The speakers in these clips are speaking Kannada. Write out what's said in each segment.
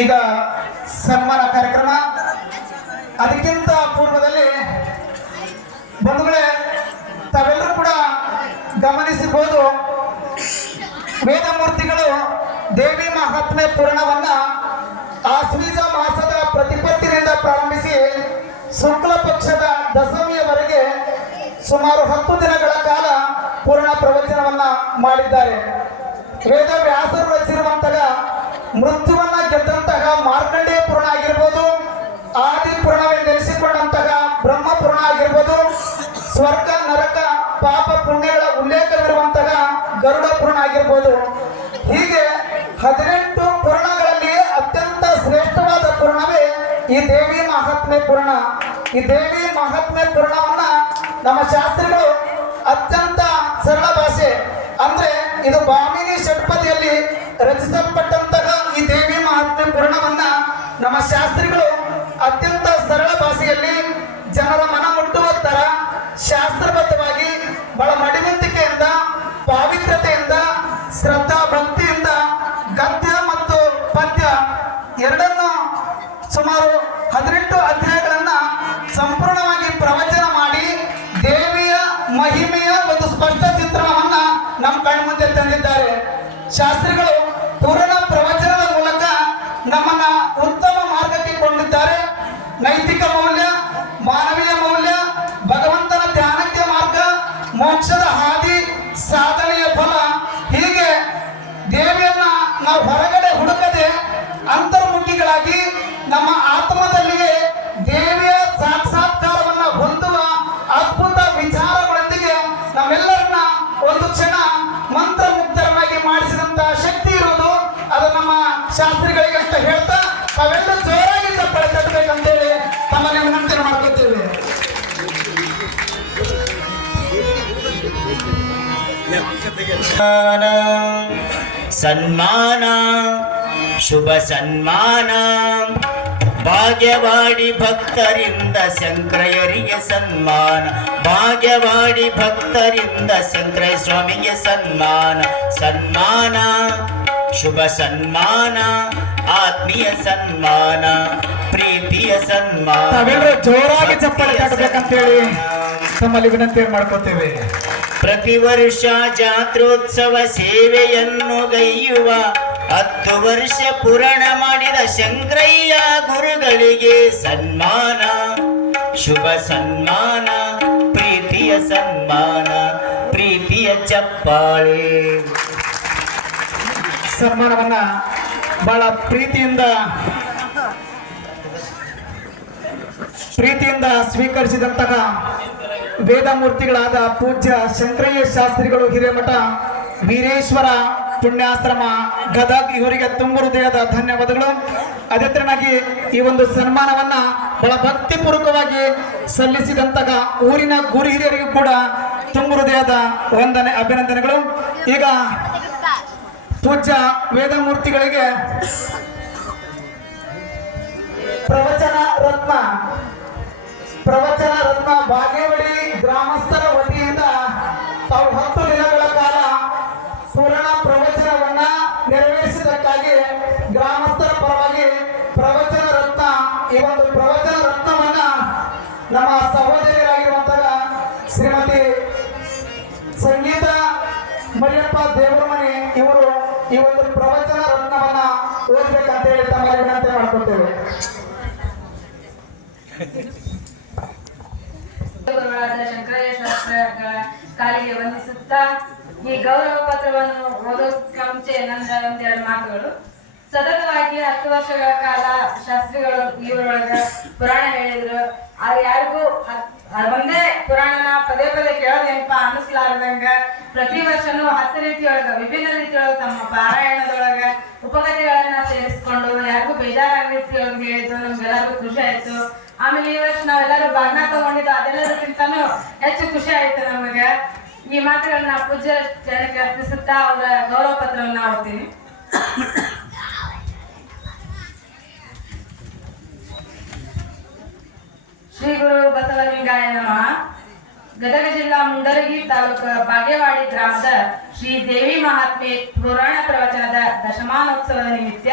ಈಗ ಸನ್ಮಾನ ಕಾರ್ಯಕ್ರಮ. ಅದಕ್ಕಿಂತ ಪೂರ್ವದಲ್ಲಿ ಬಂಧುಗಳೇ, ತಾವೆಲ್ಲರೂ ಕೂಡ ಗಮನಿಸಬಹುದು, ವೇದಮೂರ್ತಿಗಳು ದೇವಿ ಮಹಾತ್ಮೆ ಪೂರ್ಣವನ್ನ ಆಶ್ವೀಜ ಮಾಸದ ಪ್ರತಿಪತ್ತಿನಿಂದ ಪ್ರಾರಂಭಿಸಿ ಶುಕ್ಲ ಪಕ್ಷದ ದಶಮಿಯವರೆಗೆ ಸುಮಾರು ಹತ್ತು ದಿನಗಳ ಕಾಲ ಪೂರ್ಣ ಪ್ರವಚನವನ್ನ ಮಾಡಿದ್ದಾರೆ. ವೇದ ವ್ಯಾಸರು ರಚಿಸಿರುವಂತಹ ಮೃತ್ಯುವನ್ನ ಗೆದ್ದಂತಹ ಮಾರ್ಕಂಡೇಯ ಪುರಾಣ ಆಗಿರ್ಬೋದು ಆದಿ ನೆಲೆಸಿಕೊಂಡಂತಹ ಬ್ರಹ್ಮ ಪುರಾಣ ಆಗಿರ್ಬೋದು, ಸ್ವರ್ಗ, ನರಕ, ಪಾಪ ಪುಣ್ಯಗಳ ಉಲ್ಲೇಖವಿರುವಂತಹ ಗರುಡ ಪುರಾಣ ಆಗಿರ್ಬೋದು. ಹೀಗೆ ಹದಿನೆಂಟು ಪುರಾಣಗಳಲ್ಲಿ ಅತ್ಯಂತ ಶ್ರೇಷ್ಠವಾದ ಪುರಾಣವೇ ಈ ದೇವಿ ಮಹಾತ್ಮೆ ಪುರಾಣ. ಈ ದೇವಿ ಮಹಾತ್ಮೆ ಪುರಾಣವನ್ನ ನಮ್ಮ ಶಾಸ್ತ್ರಗಳು ಅತ್ಯಂತ ಸರಳ ಭಾಷೆ, ಅಂದ್ರೆ ಇದು ಬಾಮಿನಿ ಷಟ್ಪದಿಯಲ್ಲಿ ಮಹಾತ್ಮೆ ಪುರಾಣವನ್ನ ನಮ್ಮ ಶಾಸ್ತ್ರಿಗಳು ಅತ್ಯಂತ ಸರಳ ಭಾಷೆಯಲ್ಲಿ ಜನರ ಮನ ಮುಟ್ಟುವ ತರ ಶಾಸ್ತ್ರಬದ್ಧವಾಗಿ ಬಹಳ ಮಡಿವಂತಿಕೆಯಿಂದ ಪಾವಿತ್ರತೆಯಿಂದ ಸನ್ಮಾನ ಸನ್ಮಾನ ಶುಭ ಸನ್ಮಾನ. ಭಾಗ್ಯವಾಡಿ ಭಕ್ತರಿಂದ ಶಂಕರಯರಿಗೆ ಸನ್ಮಾನ. ಭಾಗ್ಯವಾಡಿ ಭಕ್ತರಿಂದ ಶಂಕ್ರಯ ಸ್ವಾಮಿಗೆ ಸನ್ಮಾನ. ಸನ್ಮಾನ ಶುಭ ಸನ್ಮಾನ ಆತ್ಮೀಯ ಸನ್ಮಾನ ಪ್ರೀತಿಯ ಸನ್ಮಾನ. ಜೋರಾಗಿ ಚಪ್ಪಲಿ ತಮ್ಮಲ್ಲಿ ವಿನಂತಿ ಮಾಡ್ಕೊತೇವೆ. ಪ್ರತಿ ವರ್ಷ ಜಾತ್ರೋತ್ಸವ ಸೇವೆಯನ್ನು ಗೈಯುವ ಹತ್ತು ವರ್ಷ ಪುರಾಣ ಮಾಡಿದ ಶಂಕರಯ್ಯ ಗುರುಗಳಿಗೆ ಸನ್ಮಾನ. ಶುಭ ಸನ್ಮಾನ, ಪ್ರೀತಿಯ ಸನ್ಮಾನ, ಪ್ರೀತಿಯ ಚಪ್ಪಾಳೆ. ಸನ್ಮಾನವನ್ನ ಬಹಳ ಪ್ರೀತಿಯಿಂದ ಪ್ರೀತಿಯಿಂದ ಸ್ವೀಕರಿಸಿದಂತಹ ವೇದಮೂರ್ತಿಗಳಾದ ಪೂಜ್ಯ ಶಂಕರಯ್ಯ ಶಾಸ್ತ್ರಿಗಳು ಹಿರೇಮಠ, ವೀರೇಶ್ವರ ಪುಣ್ಯಾಶ್ರಮ, ಗದಗ್ ಇವರಿಗೆ ತುಂಬ ಹೃದಯದ ಧನ್ಯವಾದಗಳು. ಅದೇ ತರನಾಗಿ ಈ ಒಂದು ಸನ್ಮಾನವನ್ನ ಬಹಳ ಭಕ್ತಿಪೂರ್ವಕವಾಗಿ ಸಲ್ಲಿಸಿದಂತಹ ಊರಿನ ಗುರು ಹಿರಿಯರಿಗೂ ಕೂಡ ತುಂಬ ಹೃದಯದ ವಂದನೆ, ಅಭಿನಂದನೆಗಳು. ಈಗ ಪೂಜ್ಯ ವೇದಮೂರ್ತಿಗಳಿಗೆ ಪ್ರವಚನ ರತ್ನ ಪ್ರವಚನ ರತ್ನ ಬಾಗೇವಾಡಿ ಗ್ರಾಮಸ್ಥರ ವತಿಯಿಂದ ತಾವು ಹತ್ತು ದಿನಗಳ ಕಾಲ ಪೂರ್ಣ ಪ್ರವಚನವನ್ನ ನೆರವೇರಿಸಿದ್ದಕ್ಕಾಗಿ ಗ್ರಾಮಸ್ಥರ ಪರವಾಗಿ ಪ್ರವಚನ ರತ್ನ, ಈ ಒಂದು ಪ್ರವಚನ ರತ್ನವನ್ನ ನಮ್ಮ ಸಹೋದರಿಯರಾಗಿರುವಂತಹ ಶ್ರೀಮತಿ ಸಂಗೀತ ಮರಿಯಪ್ಪ ದೇವರಮನೆ ಇವರು ಈ ಒಂದು ಪ್ರವಚನ ರತ್ನವನ್ನ ಓದ್ಬೇಕಂತ ಹೇಳಿ ತಮ್ಮ ವಿನಂತಿ ಮಾಡ್ಕೊತೇವೆ. ಶಂಕರಯ್ಯ ಶಾಸ್ತ್ರಗಳ ಕಾಲಿಗೆ ವಂದಿಸುತ್ತಾ ಈ ಗೌರವ ಪತ್ರವನ್ನು ಓದೋದಕ್ಕೆ ಮುಂಚೆ ನನ್ನ ಒಂದೆರಡು ಮಾತುಗಳು. ಸತತವಾಗಿ ಹತ್ತು ವರ್ಷಗಳ ಕಾಲ ಶಾಸ್ತ್ರಿಗಳು ಇವರೊಳಗ ಪುರಾಣ ಹೇಳಿದ್ರು. ಅದು ಯಾರಿಗೂ ಒಂದೇ ಪುರಾಣನ ಪದೇ ಪದೇ ಕೇಳೋದೇನಪ್ಪ ಅನ್ನಿಸ್ಲಾರ್ದಂಗ ಪ್ರತಿ ವರ್ಷನೂ ಹತ್ತು ರೀತಿಯೊಳಗ, ವಿಭಿನ್ನ ರೀತಿಯೊಳಗ ತಮ್ಮ ಪಾರಾಯಣದೊಳಗ ಉಪಕಥೆಗಳನ್ನ ಸೇರಿಸ್ಕೊಂಡು, ಯಾರಿಗೂ ಬೇಜಾರಾಗ ರೀತಿಯೊಳಗೆ ಹೇಳಿದ್ರು. ನಮ್ಗೆಲ್ಲರಿಗೂ ಖುಷಿ ಆಯ್ತು. ಆಮೇಲೆ ಇವತ್ತು ನಾವೆಲ್ಲರೂ ಬಾಗ್ನ ತಗೊಂಡಿದ್ದು ಅದೆಲ್ಲದಕ್ಕಿಂತನೂ ಹೆಚ್ಚು ಖುಷಿ ಆಯ್ತು ನಮಗೆ. ಈ ಮಾತುಗಳನ್ನ ಪೂಜ್ಯ ಜನಕ್ಕೆ ಅರ್ಪಿಸುತ್ತಾ ಅವರ ಗೌರವ ಪತ್ರವನ್ನ ಓದ್ತೀನಿ ಶ್ರೀ ಗುರು ಬಸವಲಿಂಗಾಯ ನಮಃ. ಗದಗ ಜಿಲ್ಲಾ ಮುಂಡರಗಿ ತಾಲೂಕು ಬಾಗೇವಾಡಿ ಗ್ರಾಮದ ಶ್ರೀ ದೇವಿ ಮಹಾತ್ಮೆ ಪುರಾಣ ಪ್ರವಚನದ ದಶಮಾನೋತ್ಸವದ ನಿಮಿತ್ತ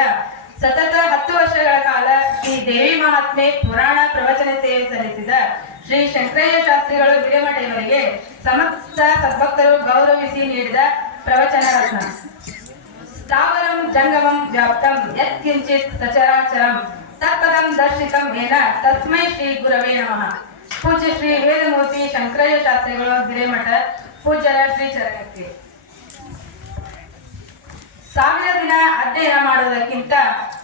ಸತತ ಹತ್ತು ವರ್ಷಗಳ ಕಾಲ ಶ್ರೀ ದೇವಿ ಮಹಾತ್ಮೆ ಪುರಾಣ ಪ್ರವಚನ ಸೇವೆ ಸಲ್ಲಿಸಿದ ಶ್ರೀ ಶಂಕರಯ್ಯ ಶಾಸ್ತ್ರಿಗಳು ಬಿಡಮಠೆಯವರಿಗೆ ಸಮಸ್ತ ಸದ್ಭಕ್ತರು ಗೌರವಿಸಿ ನೀಡಿದ ಪ್ರವಚನ ರತ್ನ. ಸ್ಥಾವರಂ ಜಂಗಮಂ ವ್ಯಾಪ್ತಂ, ಯತ್ಕಿಂಚಿತ್ ಸಚರಾಚರಂ, ತತ್ಪದಂ ದರ್ಶಿತಂ ಏನ, ತಸ್ಮೈ ಶ್ರೀ ಗುರವೇ ನಮಃ. ಪೂಜ್ಯ ಶ್ರೀ ವೇದಮೂರ್ತಿ ಶಂಕರಯ್ಯ ಶಾಸ್ತ್ರಿಗಳು ಹಿರೇಮಠ ಪೂಜ್ಯರ ಶ್ರೀ ಚರಣಕ್ಕೆ. ಸಾವಿರ ದಿನ ಅಧ್ಯಯನ ಮಾಡುವುದಕ್ಕಿಂತ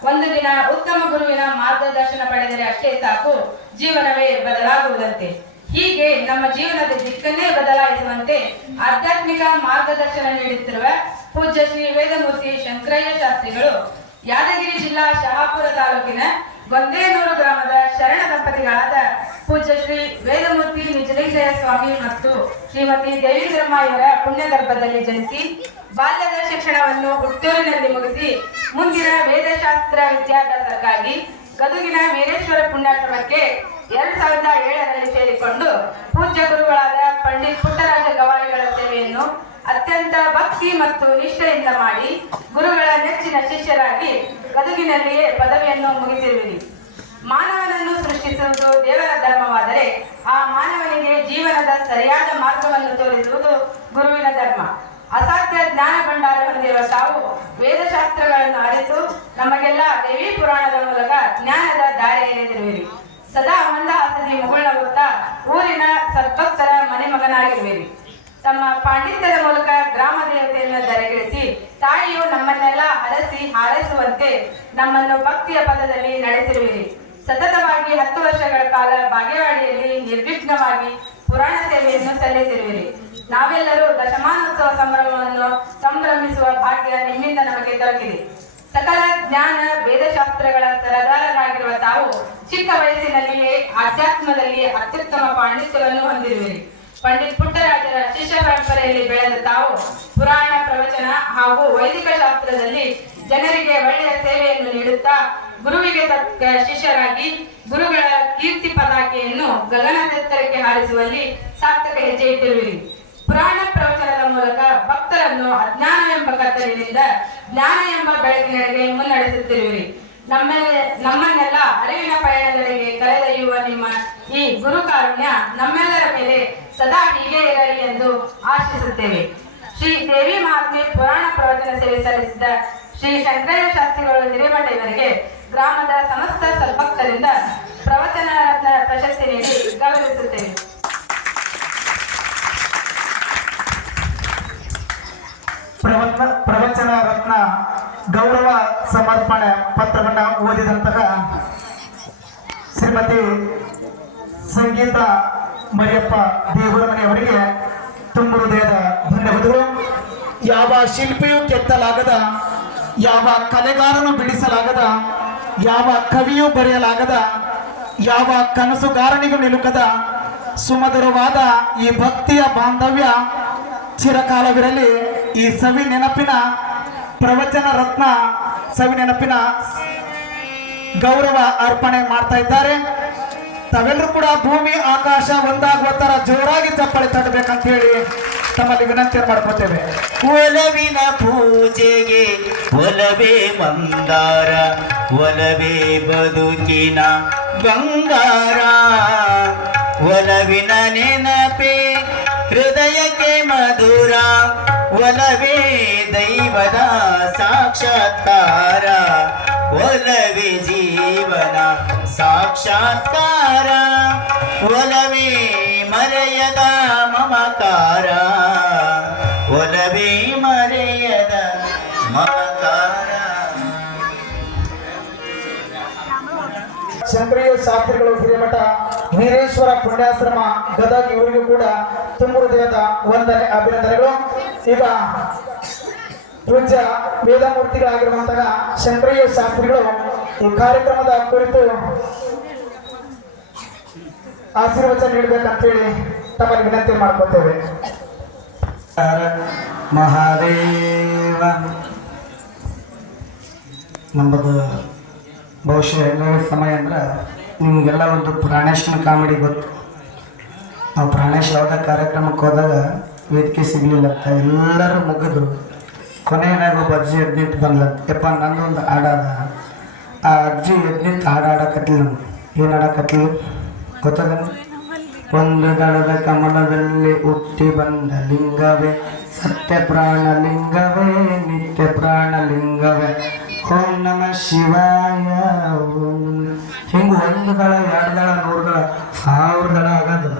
ಒಂದು ದಿನ ಉತ್ತಮ ಗುರುವಿನ ಮಾರ್ಗದರ್ಶನ ಪಡೆದರೆ ಅಷ್ಟೇ ಸಾಕು, ಜೀವನವೇ ಬದಲಾಗುವುದಂತೆ. ಹೀಗೆ ನಮ್ಮ ಜೀವನದ ದಿಕ್ಕನ್ನೇ ಬದಲಾಯಿಸುವಂತೆ ಆಧ್ಯಾತ್ಮಿಕ ಮಾರ್ಗದರ್ಶನ ನೀಡುತ್ತಿರುವ ಪೂಜ್ಯ ಶ್ರೀ ವೇದಮೂರ್ತಿ ಶಂಕರಯ್ಯ ಶಾಸ್ತ್ರಿಗಳು ಯಾದಗಿರಿ ಜಿಲ್ಲಾ ಶಹಾಪುರ ತಾಲೂಕಿನ ಗೊಂದೇನೂರು ಗ್ರಾಮದ ಶರಣ ದಂಪತಿಗಳಾದ ಪೂಜ್ಯ ಶ್ರೀ ವೇದಮೂರ್ತಿ ನಿಜಲಿಂಗಯ್ಯ ಸ್ವಾಮಿ ಮತ್ತು ಶ್ರೀಮತಿ ದೇವಿ ಇವರ ಪುಣ್ಯಗರ್ಭದಲ್ಲಿ ಜನಿಸಿ ಬಾಲ್ಯದ ಶಿಕ್ಷಣವನ್ನು ಹುಟ್ಟೂರಿನಲ್ಲಿ ಮುಗಿಸಿ ಮುಂದಿನ ವೇದಶಾಸ್ತ್ರ ವಿದ್ಯಾಭ್ಯಾಸಕ್ಕಾಗಿ ಗದುಗಿನ ವೀರೇಶ್ವರ ಪುಣ್ಯಾಶ್ರಮಕ್ಕೆ ಎರಡ್ ಸಾವಿರದ ಏಳರಲ್ಲಿ ಸೇರಿಕೊಂಡು ಪೂಜ್ಯ ಗುರುಗಳಾದ ಪಂಡಿತ್ ಸೇವೆಯನ್ನು ಅತ್ಯಂತ ಭಕ್ತಿ ಮತ್ತು ನಿಷ್ಠೆಯಿಂದ ಮಾಡಿ ಗುರುಗಳ ನೆಚ್ಚಿನ ಶಿಷ್ಯರಾಗಿ ಗದುಗಿನಲ್ಲಿಯೇ ಪದವಿಯನ್ನು ಮುಗಿಸಿರುವಿರಿ. ಮಾನವನನ್ನು ಸೃಷ್ಟಿಸುವುದು ದೇವರ ಧರ್ಮವಾದರೆ ಆ ಮಾನವನಿಗೆ ಜೀವನದ ಸರಿಯಾದ ಮಾರ್ಗವನ್ನು ತೋರಿಸುವುದು ಗುರುವಿನ ಧರ್ಮ. ಅಸಾಧ್ಯ ಜ್ಞಾನ ಭಂಡಾರ ಹೊಂದಿರುವ ತಾವು ವೇದಶಾಸ್ತ್ರಗಳನ್ನು ಅರಿತು ನಮಗೆಲ್ಲ ದೇವಿ ಪುರಾಣದ ಮೂಲಕ ಜ್ಞಾನದ ದಾರಿ ಎಳೆದಿರುವಿರಿ ಸದಾ ಮಂದಹಾಸದಿ ಮುಗುಳ್ನಗುತ್ತಾ ಊರಿನ ಸದ್ಭಕ್ತರ ಮನೆ ಮಗನಾಗಿರುವಿರಿ ತಮ್ಮ ಪಾಂಡಿತ್ಯದ ಮೂಲಕ ಗ್ರಾಮ ದೇವತೆಯನ್ನು ಧರೆಗಿಳಿಸಿ, ತಾಯಿಯು ನಮ್ಮನ್ನೆಲ್ಲ ಹರಸಿ ಹಾರೈಸುವಂತೆ ನಮ್ಮನ್ನು ಭಕ್ತಿಯ ಪದದಲ್ಲಿ ನಡೆಸಿರುವಿರಿ ಸತತವಾಗಿ ಹತ್ತು ವರ್ಷಗಳ ಕಾಲ ಬಾಗೇವಾಡಿಯಲ್ಲಿ ನಿರ್ವಿಘ್ನವಾಗಿ ಪುರಾಣ ಸೇವೆಯನ್ನು ಸಲ್ಲಿಸಿರುವಿರಿ ನಾವೆಲ್ಲರೂ ದಶಮಾನೋತ್ಸವ ಸಂಭ್ರಮವನ್ನು ಸಂಭ್ರಮಿಸುವ ಭಾಗ್ಯ ನಿಮ್ಮಿಂದ ನಮಗೆ ದೊರಕಿದೆ. ಸಕಲ ಜ್ಞಾನ ವೇದಶಾಸ್ತ್ರಗಳ ಸರದಾರರಾಗಿರುವ ತಾವು ಚಿಕ್ಕ ವಯಸ್ಸಿನಲ್ಲಿಯೇ ಆಧ್ಯಾತ್ಮದಲ್ಲಿ ಅತ್ಯುತ್ತಮ ಪಾಂಡಿತ್ಯವನ್ನು ಹೊಂದಿರುವಿರಿ ಪಂಡಿತ್ ಪುಟ್ಟರಾಜರ ಶಿಷ್ಯ ಪರಂಪರೆಯಲ್ಲಿ ಬೆಳೆದ ತಾವು ಪುರಾಣ, ಪ್ರವಚನ ಹಾಗೂ ವೈದಿಕ ಶಾಸ್ತ್ರದಲ್ಲಿ ಜನರಿಗೆ ಒಳ್ಳೆಯ ಸೇವೆಯನ್ನು ನೀಡುತ್ತಾ ಗುರುವಿಗೆ ತಕ್ಕ ಶಿಷ್ಯರಾಗಿ ಗುರುಗಳ ಕೀರ್ತಿ ಪತಾಕೆಯನ್ನು ಗಗನದೆತ್ತರಕ್ಕೆ ಹಾರಿಸುವಲ್ಲಿ ಸಾರ್ಥಕ ಹೆಜ್ಜೆ ಇಟ್ಟಿರುವಿರಿ. ಪುರಾಣ, ಪ್ರವಚನದ ಮೂಲಕ ಭಕ್ತರನ್ನು ಅಜ್ಞಾನ ಎಂಬ ಕತ್ತಲಿನಿಂದ ಜ್ಞಾನ ಎಂಬ ಬೆಳಕಿನಡೆಗೆ ಮುನ್ನಡೆಸುತ್ತಿರುವಿರಿ. ನಮ್ಮೆಲ್ಲ, ನಮ್ಮನ್ನೆಲ್ಲ ಅರಿವಿನ ಪಯಣದೆಡೆಗೆ ಕರೆದೊಯ್ಯುವ ನಿಮ್ಮ ಈ ಗುರು ಕಾರುಣ್ಯ ನಮ್ಮೆಲ್ಲರ ಮೇಲೆ ಸದಾ ಹೀಗೆ ಇರಲಿ ಎಂದು ಆಶಿಸುತ್ತೇವೆ. ಶ್ರೀ ದೇವಿ ಮಹಾತ್ಮೆ ಪುರಾಣ ಪ್ರವಚನ ಸೇವೆ ಸಲ್ಲಿಸಿದ ಶ್ರೀ ಶಂಕರಯ್ಯ ಶಾಸ್ತ್ರಿಗಳು ಹಿರೇಮಠ ಇವರಿಗೆ ಗ್ರಾಮದ ಸಮಸ್ತ ಸಲ್ಪಕ್ತರಿಂದ ಪ್ರವಚನ ರತ್ನ ಪ್ರಶಸ್ತಿ ನೀಡಿ ಗೌರವಿಸುತ್ತೇವೆ. ಪ್ರವಚನ ರತ್ನ ಗೌರವ ಸಮರ್ಪಣೆ ಪತ್ರವನ್ನ ಓದಿದಂತಹ ಶ್ರೀಮತಿ ಸಂಗೀತ ಮರಿಯಪ್ಪ ದೇವರಮನೆ ಅವರಿಗೆ ತುಂಬ ಹೃದಯದ ಧನ್ಯವಾದಗಳು. ಯಾವ ಶಿಲ್ಪಿಯೂ ಕೆತ್ತಲಾಗದ, ಯಾವ ಕಲೆಗಾರನು ಬಿಡಿಸಲಾಗದ, ಯಾವ ಕವಿಯೂ ಬರೆಯಲಾಗದ, ಯಾವ ಕನಸುಗಾರನಿಗೂ ನಿಲುಕದ ಸುಮಧುರವಾದ ಈ ಭಕ್ತಿಯ ಬಾಂಧವ್ಯ ಚಿರಕಾಲವಿರಲಿ, ಈ ಸವಿ ನೆನಪಿನ ಪ್ರವಚನ ರತ್ನ ಸವಿ ನೆನಪಿನ ಗೌರವ ಅರ್ಪಣೆ ಮಾಡ್ತಾ ಇದ್ದಾರೆ. ತಾವೆಲ್ಲರೂ ಕೂಡ ಭೂಮಿ, ಆಕಾಶ ಒಂದಾಗುವ ತರ ಜೋರಾಗಿ ಚಪ್ಪಳೆ ತಟ್ಟಬೇಕಂತ ಹೇಳಿ ತಮ್ಮಲ್ಲಿ ವಿನಂತಿ ಮಾಡ್ಕೊತೇವೆ. ಒಲವಿನ ಪೂಜೆಗೆ ಒಲವೇ ಮಂದಾರ, ಒಲವೇ ಬದುಕಿನ ಬಂಗಾರ. ಒಲವಿನ ನೆನಪೇ ಹೃದಯಕ್ಕೆ ಮಧುರ ಒಲವೇ ದೈವದ ಸಾಕ್ಷಾತ್ಕಾರ, ಒಲವೇ ಜೀವನ ಸಾಕ್ಷಾತ್ಕಾರ, ಒಲವೇ ಮರೆಯದ ಮಮಕಾರ, ಒಲವೇ ಮರೆಯದ ಮಮಕಾರ. ಶಂಕರೀಯ ಶಾಸ್ತ್ರಿಗಳು ಹಿರೇಮಠ ವೀರೇಶ್ವರ ಪುಣ್ಯಾಶ್ರಮ ಗದಗ ಇವರಿಗೂ ಕೂಡ ತುಂಬ ಹೃದಯದ ವಂದನೆ, ಅಭಿನಂದನೆಗಳು. ಈಗ ಪೂಜ್ಯ ವೇದಮೂರ್ತಿಗಳಾಗಿರುವಂತಹ ಶಂಕರಯ್ಯ ಶಾಸ್ತ್ರಿಗಳು ಈ ಕಾರ್ಯಕ್ರಮದ ಕುರಿತು ಆಶೀರ್ವಚನ ನೀಡಬೇಕಂತೇಳಿ ತಮ್ಮಲ್ಲಿ ವಿನಂತಿ ಮಾಡ್ಕೊತೇವೆ. ಮಹಾದೇವ. ನಮ್ಮದು ಬಹುಶಃ ಸಮಯ ಅಂದ್ರೆ ನಿಮಗೆಲ್ಲ ಒಂದು ಪ್ರಾಣೇಶನ ಕಾಮಿಡಿ ಗೊತ್ತು. ನಾವು ಪ್ರಾಣೇಶ್ ಯಾವುದೇ ಕಾರ್ಯಕ್ರಮಕ್ಕೆ ಹೋದಾಗ ವೇದಿಕೆ ಸಿಗಲಿಲ್ಲಂತ ಎಲ್ಲರೂ ಮುಗಿದ್ರು. ಕೊನೆಯಾಗ ಒಬ್ಬ ಅಜ್ಜಿ ಹದಿನೆಂಟು ಬಂದ್ಲಂತ ಯಪ್ಪ, ನಂದೊಂದು ಹಾಡಾದ. ಆ ಅಜ್ಜಿ ಎದ್ನಿಂತ ಹಾಡು ಆಡಕತ್ತಿಲ್ಲ ಏನು ಆಡಕತ್ತಿಲ್ಲ ಗೊತ್ತದ ಒಂದು ದಳದ ಕಮಲದಲ್ಲಿ ಹುಟ್ಟಿ ಬಂದ ಲಿಂಗವೇ, ಸತ್ಯ ಪ್ರಾಣ ಲಿಂಗವೇ, ನಿತ್ಯ ಪ್ರಾಣ ಲಿಂಗವೇ. ಓಂ ನಮ ಶಿವಾಯ, ಓಂ ಹಿಂಗೆ ಒಂದು ದಳ ಎರಡು ದಳ ನೂರು ದಳ ಸಾವಿರ ದಳ ಆಗೋದು.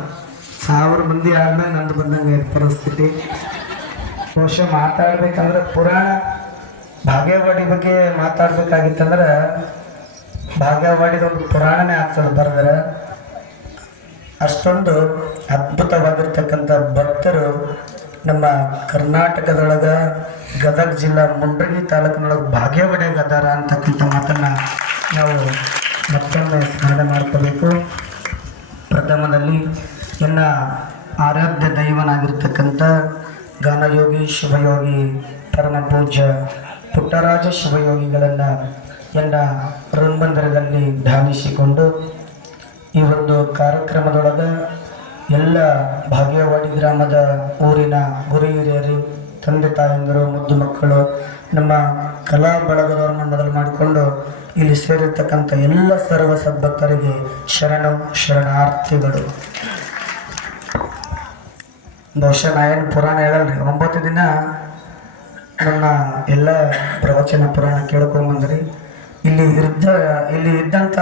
ಸಾವಿರ ಮಂದಿ ಆದ್ಮೇಲೆ ನಂದು ಬಂದಂಗೆ ಪರಿಸ್ಥಿತಿ. ಬಹುಶಃ ಮಾತಾಡ್ಬೇಕಂದ್ರೆ ಪುರಾಣ ಭಾಗ್ಯವಾಡಿ ಬಗ್ಗೆ ಮಾತಾಡ್ಬೇಕಾಗಿತ್ತಂದ್ರೆ ಭಾಗ್ಯವಾಡಿದ ಒಂದು ಪುರಾಣನೇ ಆಗ್ತದೆ ಬರೆದ್ರೆ ಅಷ್ಟೊಂದು ಅದ್ಭುತವಾಗಿರ್ತಕ್ಕಂಥ ಭಕ್ತರು ನಮ್ಮ ಕರ್ನಾಟಕದೊಳಗ ಗದಗ ಜಿಲ್ಲಾ ಮುಂಡ್ರಗಿ ತಾಲೂಕಿನೊಳಗೆ ಭಾಗ್ಯವಾಡಿಯಾಗ ಅದಾರ ಅಂತಕ್ಕಂಥ ಮಾತನ್ನು ನಾವು ಮತ್ತೊಮ್ಮೆ ಸ್ಮರಣೆ ಮಾಡ್ಕೋಬೇಕು. ಪ್ರಥಮದಲ್ಲಿ ಎಲ್ಲ ಆರಾಧ್ಯ ದೈವನಾಗಿರ್ತಕ್ಕಂಥ ಗಾನಯೋಗಿ ಶಿವಯೋಗಿ, ಪರಮ ಪೂಜ್ಯ, ಪುಟ್ಟರಾಜ ಶಿವಯೋಗಿಗಳನ್ನು ಎಲ್ಲ ಋನ್ಬಂದರದಲ್ಲಿ ಧ್ಯಾನಿಸಿಕೊಂಡು ಈ ಒಂದು ಕಾರ್ಯಕ್ರಮದೊಳಗೆ ಎಲ್ಲ ಭಾಗ್ಯವಾಡಿ ಗ್ರಾಮದ ಊರಿನ ಗುರು ಹಿರಿಯರು, ತಂದೆ ತಾಯಂದಿರು, ಮುದ್ದು ಮಕ್ಕಳು ನಮ್ಮ ಕಲಾ ಬಳಗದವರನ್ನು ಮೊದಲು ಮಾಡಿಕೊಂಡು ಇಲ್ಲಿ ಸೇರಿರ್ತಕ್ಕಂಥ ಎಲ್ಲ ಸರ್ವ ಸದ್ಭಕ್ತರಿಗೆ ಶರಣು ಶರಣಾರ್ಥಿಗಳು. ಬಹುಶಃ ನಾ ಏನು ಪುರಾಣ ಹೇಳಲ್ರಿ? ಒಂಬತ್ತು ದಿನ ನನ್ನ ಎಲ್ಲ ಪ್ರವಚನ ಪುರಾಣ ಕೇಳ್ಕೊಂಬಂದ್ರಿ ಇಲ್ಲಿ ಇದ್ದ ಇಲ್ಲಿ ಇದ್ದಂಥ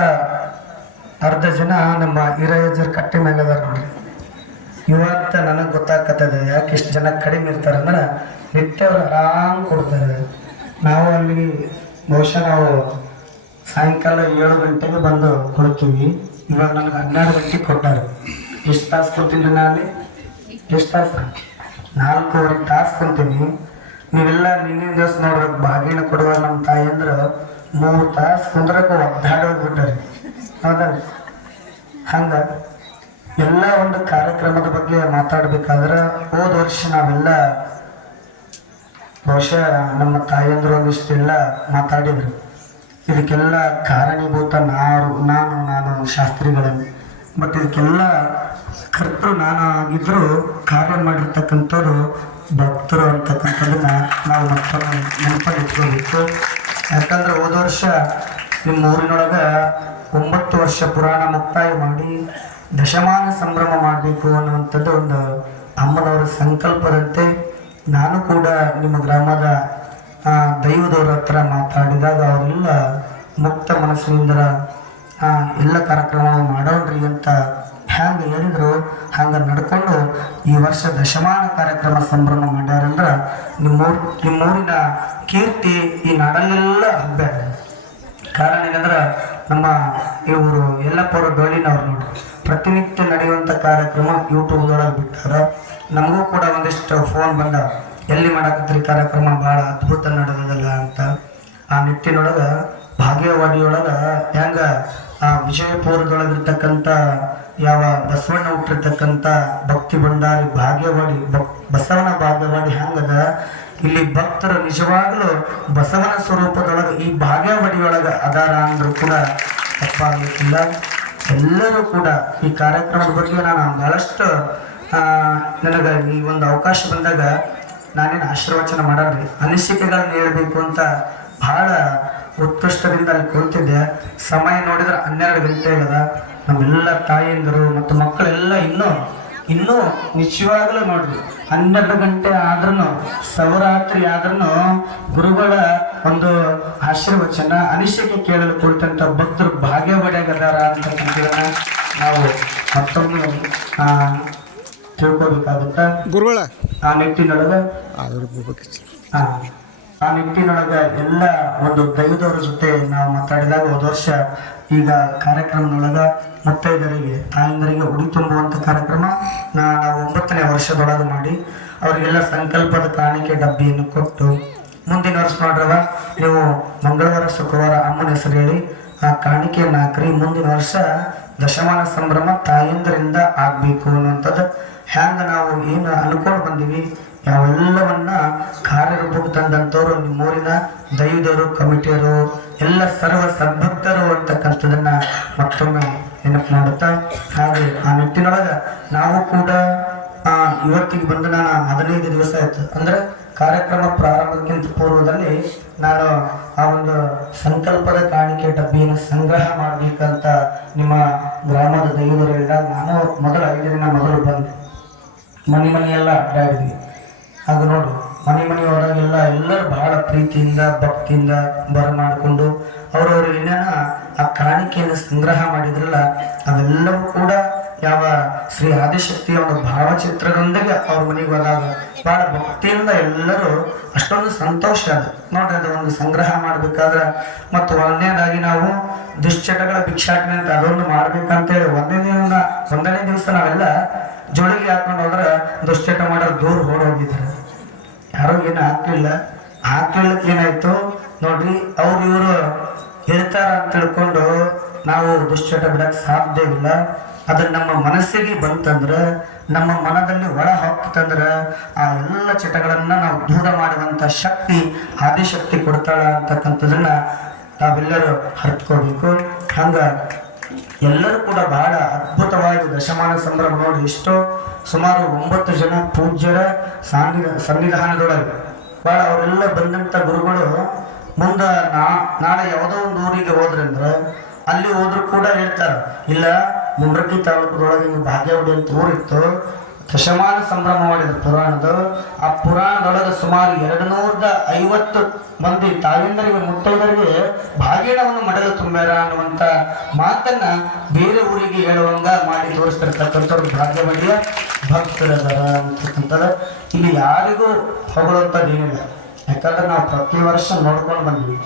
ಅರ್ಧ ಜನ ನಮ್ಮ ಹಿರಯಜರ್ ಕಟ್ಟೆ ಮೇಲೆ ಅದಾರ ನೋಡ್ರಿ. ಇವತ್ತು ನನಗೆ ಗೊತ್ತಾಗತ್ತದ ಯಾಕೆ ಇಷ್ಟು ಜನ ಕಡಿಮೆ ಇರ್ತಾರೆ ಅಂದ್ರೆ ನಿತ್ಯ ಅವ್ರು ಆರಾಮ್ ಕೊಡ್ತಾರೆ. ನಾವು ಅಲ್ಲಿ ಬಹುಶಃ ನಾವು ಸಾಯಂಕಾಲ ಏಳು ಗಂಟೆಗೆ ಬಂದು ಕೊಡ್ತೀವಿ. ಇವಾಗ ನನಗೆ ಹನ್ನೆರಡು ಗಂಟೆಗೆ ಕೊಟ್ಟಾರೆ. ಎಷ್ಟು ತಾಸು ಕೊಡ್ತೀನಿ ನಾನು? ಎಷ್ಟು ತಾಸು? ನಾಲ್ಕೂವರೆ ತಾಸು ಕೊಡ್ತೀನಿ. ನೀವೆಲ್ಲ ನಿನ್ನೆ ದಿವಸ ನೋಡ್ರಿ ಬಾಗಿನ ಕೊಡುವ ನಮ್ಮ ತಾಯಿ ಅಂದ್ರೆ ಮೂರು ತಾಸು ಕುಂದ್ರಕ್ಕೆ ಒದ್ದಾಡೋಗ್ಬಿಟ್ಟಾರೆ ಹೌದಾ? ಹಂಗ? ಎಲ್ಲ ಒಂದು ಕಾರ್ಯಕ್ರಮದ ಬಗ್ಗೆ ಮಾತಾಡ್ಬೇಕಾದ್ರೆ ಹೋದ ವರ್ಷ ನಾವೆಲ್ಲ ಬಹುಶಃ ನಮ್ಮ ತಾಯಂದ್ರು ಒಂದಿಷ್ಟೆಲ್ಲ ಮಾತಾಡಿದರು. ಇದಕ್ಕೆಲ್ಲ ಕಾರಣೀಭೂತ ನಾನು ನಾನು ನಾನು ಶಾಸ್ತ್ರಿಗಳನ್ನು ಬಟ್ ಇದಕ್ಕೆಲ್ಲ ಕರ್ತರು ನಾನು ಆಗಿದ್ರು ಕಾರ್ಯ ಮಾಡಿರ್ತಕ್ಕಂಥವ್ರು ಭಕ್ತರು ಅಂತಕ್ಕಂಥದ್ದನ್ನ ನಾವು ಮತ್ತೊಮ್ಮೆ ನೆನಪಲ್ಲಿ ಇಟ್ಕೋಬೇಕು ಯಾಕಂದ್ರೆ ಹೋದ ವರ್ಷ ನಿಮ್ಮ ಊರಿನೊಳಗೆ ಒಂಬತ್ತು ವರ್ಷ ಪುರಾಣ ಮುಕ್ತಾಯ ಮಾಡಿ ದಶಮಾನ ಸಂಭ್ರಮ ಮಾಡಬೇಕು ಅನ್ನುವಂಥದ್ದು ಒಂದು ಅಮ್ಮನವರ ಸಂಕಲ್ಪದಂತೆ ನಾನು ಕೂಡ ನಿಮ್ಮ ಗ್ರಾಮದ ದೈವದವರ ಹತ್ರ ಮಾತಾಡಿದಾಗ ಅವರೆಲ್ಲ ಮುಕ್ತ ಮನಸ್ಸಿನಿಂದ ಎಲ್ಲ ಕಾರ್ಯಕ್ರಮ ಮಾಡೋಣ್ರಿ ಅಂತ ಹ್ಯಾಂಗೆ ಹೇಳಿದ್ರು. ಹಂಗೆ ನಡ್ಕೊಂಡು ಈ ವರ್ಷ ದಶಮಾನ ಕಾರ್ಯಕ್ರಮ ಸಂಭ್ರಮ ಮಾಡ್ಯಾರಂದ್ರೆ ನಿಮ್ಮೂರ್, ನಿಮ್ಮೂರಿನ ಕೀರ್ತಿ ಈ ನಾಡಲ್ಲೆಲ್ಲ ಹಬ್ಬ. ಕಾರಣ ಏನಂದ್ರೆ ನಮ್ಮ ಇವರು ಯಲ್ಲಪ್ಪರ ಡೊಳ್ಳಿನವ್ರು ನೋಡಿ ಪ್ರತಿನಿತ್ಯ ನಡೆಯುವಂಥ ಕಾರ್ಯಕ್ರಮ ಯೂಟ್ಯೂಬ್ದೊಳಗೆ ಬಿಟ್ಟಾರ. ನಮಗೂ ಕೂಡ ಒಂದಿಷ್ಟು ಫೋನ್ ಬಂದ, ಎಲ್ಲಿ ಮಾಡಕತ್ರಿ ಕಾರ್ಯಕ್ರಮ? ಭಾಳ ಅದ್ಭುತ ನಡೆದದಲ್ಲ ಅಂತ. ಆ ನಿಟ್ಟಿನೊಳಗೆ, ಭಾಗ್ಯವಾಡಿಯೊಳಗೆ ಹೆಂಗೆ ಆ ವಿಜಯಪುರದೊಳಗಿರ್ತಕ್ಕಂಥ ಯಾವ ಬಸವಣ್ಣ ಹುಟ್ಟಿರ್ತಕ್ಕಂಥ ಭಕ್ತಿ ಭಂಡಾರಿ ಭಾಗ್ಯವಾಡಿ ಬಸವಣ್ಣ ಭಾಗ್ಯವಾಡಿ ಹೆಂಗದ ಇಲ್ಲಿ ಭಕ್ತರು ನಿಜವಾಗಲೂ ಬಸವನ ಸ್ವರೂಪದೊಳಗೆ ಈ ಭಾಗ್ಯವಾಡಿಯೊಳಗೆ ಅದಾರ ಅಂದ್ರೂ ಕೂಡ ತಪ್ಪಾಗಲಿಕ್ಕಿಲ್ಲ ಎಲ್ಲರೂ ಕೂಡ ಈ ಕಾರ್ಯಕ್ರಮದ ಬಗ್ಗೆ ನಾನು ಬಹಳಷ್ಟು ನನಗೆ ಈ ಒಂದು ಅವಕಾಶ ಬಂದಾಗ ನಾನೇನು ಆಶೀರ್ವಚನ ಮಾಡಲ್ರಿ? ಅನಿಸಿಕೆಗಳನ್ನ ಹೇಳಬೇಕು ಅಂತ ಬಹಳ ಉತ್ಕೃಷ್ಟದಿಂದ ಅಲ್ಲಿ ಸಮಯ ನೋಡಿದ್ರೆ ಹನ್ನೆರಡು ಗಂಟೆ ಆಗದ ನಮ್ಮೆಲ್ಲ ತಾಯಂದಿರು ಮತ್ತು ಮಕ್ಕಳೆಲ್ಲ ಇನ್ನೂ ಇನ್ನೂ ನಿಜವಾಗ್ಲೂ ನೋಡ್ರಿ ಹನ್ನೆರಡು ಗಂಟೆ ಆದ್ರೂ ಸವರಾತ್ರಿ ಆದ್ರೂ ಗುರುಗಳ ಒಂದು ಆಶೀರ್ವಚನ ಅನಿಸಿಕೆ ಕೇಳಲು ಕುಳಿತಂತ ಭಕ್ತರು ಅಂತ ಅಂತಕ್ಕಂಥದನ್ನ ನಾವು ಮತ್ತೊಮ್ಮೆ ಆ, ತಿಳ್ಕೊಬೇಕಾಗುತ್ತಾ? ಗುರುಗಳ. ಆ ನಿಟ್ಟಿನೊಳಗೆ? ಹಾ ಆ, ನಿಟ್ಟಿನೊಳಗ ಎಲ್ಲ ಒಂದು ದೈವದವರ ಜೊತೆ ನಾವು ಮಾತಾಡಿದಾಗ ಹೋದ ವರ್ಷ ಈಗ ಕಾರ್ಯಕ್ರಮದೊಳಗ ಮುತ್ತೈದರಿಗೆ ತಾಯಂದರಿಗೆ ಉಡಿ ತುಂಬುವಂಥ ಕಾರ್ಯಕ್ರಮ ನಾ ನಾವು ಒಂಬತ್ತನೇ ವರ್ಷದೊಳಗೆ ಮಾಡಿ ಅವರಿಗೆಲ್ಲ ಸಂಕಲ್ಪದ ಕಾಣಿಕೆ ಡಬ್ಬಿಯನ್ನು ಕೊಟ್ಟು ಮುಂದಿನ ವರ್ಷ ಮಾಡ್ರವ ನೀವು ಮಂಗಳವಾರ ಶುಕ್ರವಾರ ಅಮ್ಮನ ಹೆಸರು ಹೇಳಿ ಆ ಕಾಣಿಕೆಯನ್ನು ಹಾಕ್ರಿ. ಮುಂದಿನ ವರ್ಷ ದಶಮಾನ ಸಂಭ್ರಮ ತಾಯಂದರಿಂದ ಆಗಬೇಕು ಅನ್ನುವಂಥದ್ದು. ಹ್ಯಾಂಗ ನಾವು ಏನು ಅನ್ಕೊಂಡು ಬಂದೀವಿ ಯಾವೆಲ್ಲವನ್ನ ಕಾರ್ಯರೂಪಕ್ಕೆ ತಂದಂಥವ್ರು, ನಿಮ್ಮೂರಿನ ದೈವದವರು ಕಮಿಟಿಯರು ಎಲ್ಲ ಸರ್ವ ಸದ್ಭಕ್ತರು ಅಂತಕ್ಕಂಥದ್ದನ್ನ ಮತ್ತೊಮ್ಮೆ ನೆನಪು ಮಾಡುತ್ತಾ, ಹಾಗೆ ಆ ನಿಟ್ಟಿನೊಳಗೆ ನಾವು ಕೂಡ ಇವತ್ತಿಗೆ ಬಂದು ನಾನು ಹದಿನೈದು ದಿವಸ ಆಯ್ತು. ಅಂದ್ರೆ ಕಾರ್ಯಕ್ರಮ ಪ್ರಾರಂಭಕ್ಕಿಂತ ಪೂರ್ವದಲ್ಲಿ ನಾನು ಆ ಒಂದು ಸಂಕಲ್ಪದ ಕಾಣಿಕೆ ಡಬ್ಬಿಯನ್ನು ಸಂಗ್ರಹ ಮಾಡಬೇಕಂತ ನಿಮ್ಮ ಗ್ರಾಮದ ದೈವರು ಹೇಳಿದಾಗ ನಾನು ಮೊದಲು ಐದು ದಿನ ಮೊದಲು ಬಂದೆ. ಮನೆ ಮನೆಯೆಲ್ಲ ಅಡ್ಡಾಡಿದ್ವಿ. ಆಗ ನೋಡು, ಮನೆ ಮನೆ ಹೊರಗೆಲ್ಲ ಎಲ್ಲರೂ ಬಹಳ ಪ್ರೀತಿಯಿಂದ, ಭಕ್ತಿಯಿಂದ ಬರಮಾಡಿಕೊಂಡು ಅವರವರು ಏನೇನ ಆ ಕಾಣಿಕೆಯನ್ನು ಸಂಗ್ರಹ ಮಾಡಿದ್ರಲ್ಲ, ಅವೆಲ್ಲವೂ ಕೂಡ ಯಾವ ಶ್ರೀ ಆದಿಶಕ್ತಿಯ ಒಂದು ಭಾವಚಿತ್ರದೊಂದಿಗೆ ಅವ್ರ ಮನೆಗೆ ಹೋದಾಗ ಬಹಳ ಭಕ್ತಿಯಿಂದ ಎಲ್ಲರೂ ಅಷ್ಟೊಂದು ಸಂತೋಷ ಅದು. ನೋಡ್ರಿ, ಅದು ಒಂದು ಸಂಗ್ರಹ ಮಾಡ್ಬೇಕಾದ್ರೆ. ಮತ್ತು ಒಂದನೇದಾಗಿ ನಾವು ದುಶ್ಚಟಗಳ ಭಿಕ್ಷಾಟನೆ ಅಂತ ಅದೊಂದು ಮಾಡ್ಬೇಕಂತೇಳಿ ಒಂದನೇ ದಿನ, ಒಂದನೇ ದಿವಸ ನಾವೆಲ್ಲ ಜೋಳಿಗೆ ಹಾಕೊಂಡು ಹೋದ್ರೆ ದುಶ್ಚಟ ಮಾಡೋರು ದೂರ ಓಡೋಗಿದ್ದಾರೆ. ಯಾರೋ ಏನು ಹಾಕ್ಲಿಲ್ಲ. ಹಾಕ್ಲಿಲ್ಲಕ್ಕೆ ಏನಾಯ್ತು? ನೋಡ್ರಿ, ಅವ್ರು ಇವರು ಹೇಳ್ತಾರ ಅಂತ ತಿಳ್ಕೊಂಡು ನಾವು ದುಶ್ಚಟ ಸಾಧ್ಯ ಸಾಧ್ಯವಿಲ್ಲ ಅದು ನಮ್ಮ ಮನಸ್ಸಿಗೆ ಬಂತಂದ್ರೆ, ನಮ್ಮ ಮನದಲ್ಲಿ ಒಳ ಹಾಕ್ತಂದ್ರೆ, ಆ ಎಲ್ಲ ಚಟಗಳನ್ನ ನಾವು ದೂರ ಮಾಡುವಂತ ಶಕ್ತಿ, ಆದಿಶಕ್ತಿ ಕೊಡ್ತಾಳ ಅಂತಕ್ಕಂಥದನ್ನ ನಾವೆಲ್ಲರೂ ಹರ್ತ್ಕೋಬೇಕು ಹಂಗ ಎಲ್ಲರೂ ಕೂಡ ಬಹಳ ಅದ್ಭುತವಾಗಿ ದಶಮಾನ ಸಂಭ್ರಮ ನೋಡಿ ಎಷ್ಟೋ ಸುಮಾರು ಒಂಬತ್ತು ಜನ ಪೂಜ್ಯರ ಸಾನ್ನಿಧ ಸನ್ನಿಧಾನದೊಳಗೆ. ಬಹಳ ಅವರೆಲ್ಲ ಬಂದಂಥ ಗುರುಗಳು ಮುಂದ ನಾ, ನಾಳೆ ಯಾವುದೋ ಒಂದು ಊರಿಗೆ ಹೋದ್ರಂದ್ರೆ ಅಲ್ಲಿ ಹೋದ್ರು ಕೂಡ ಹೇಳ್ತಾರೆ, ಇಲ್ಲ, ಮುಂಡ್ರಗಿ ತಾಲೂಕದೊಳಗೆ ಹಿಂಗೆ ಭಾಗ್ಯವಡಿ ಅಂತ ಊರಿತ್ತು ದಶಮಾನ ಸಂಭ್ರಮ ಮಾಡಿದ ಪುರಾಣದ, ಆ ಪುರಾಣದೊಳಗೆ ಸುಮಾರು ಎರಡು ನೂರದ ಐವತ್ತು ಮಂದಿ ತಾಯಂದರಿಗೆ, ಮುತ್ತೈದರಿಗೆ ಭಾಗ್ಯಣವನ್ನು ಮಡಲು ತುಂಬ್ಯಾರ ಅನ್ನುವಂಥ ಮಾತನ್ನ ಬೇರೆ ಊರಿಗೆ ಹೇಳುವಂಗ ಮಾಡಿ ತೋರಿಸ್ತಿರ್ತಕ್ಕಂಥವ್ರು ಭಾಗ್ಯವಡಿಯ ಭಕ್ತರದಾರ ಅಂತಕ್ಕಂಥದ್ದು. ಇಲ್ಲಿ ಯಾರಿಗೂ ಹೊಗಳುವಂಥದ್ದು ಏನಿಲ್ಲ ಯಾಕಂದ್ರೆ ನಾವು ಪ್ರತಿ ವರ್ಷ ನೋಡ್ಕೊಂಡು ಬಂದ್ವಿ.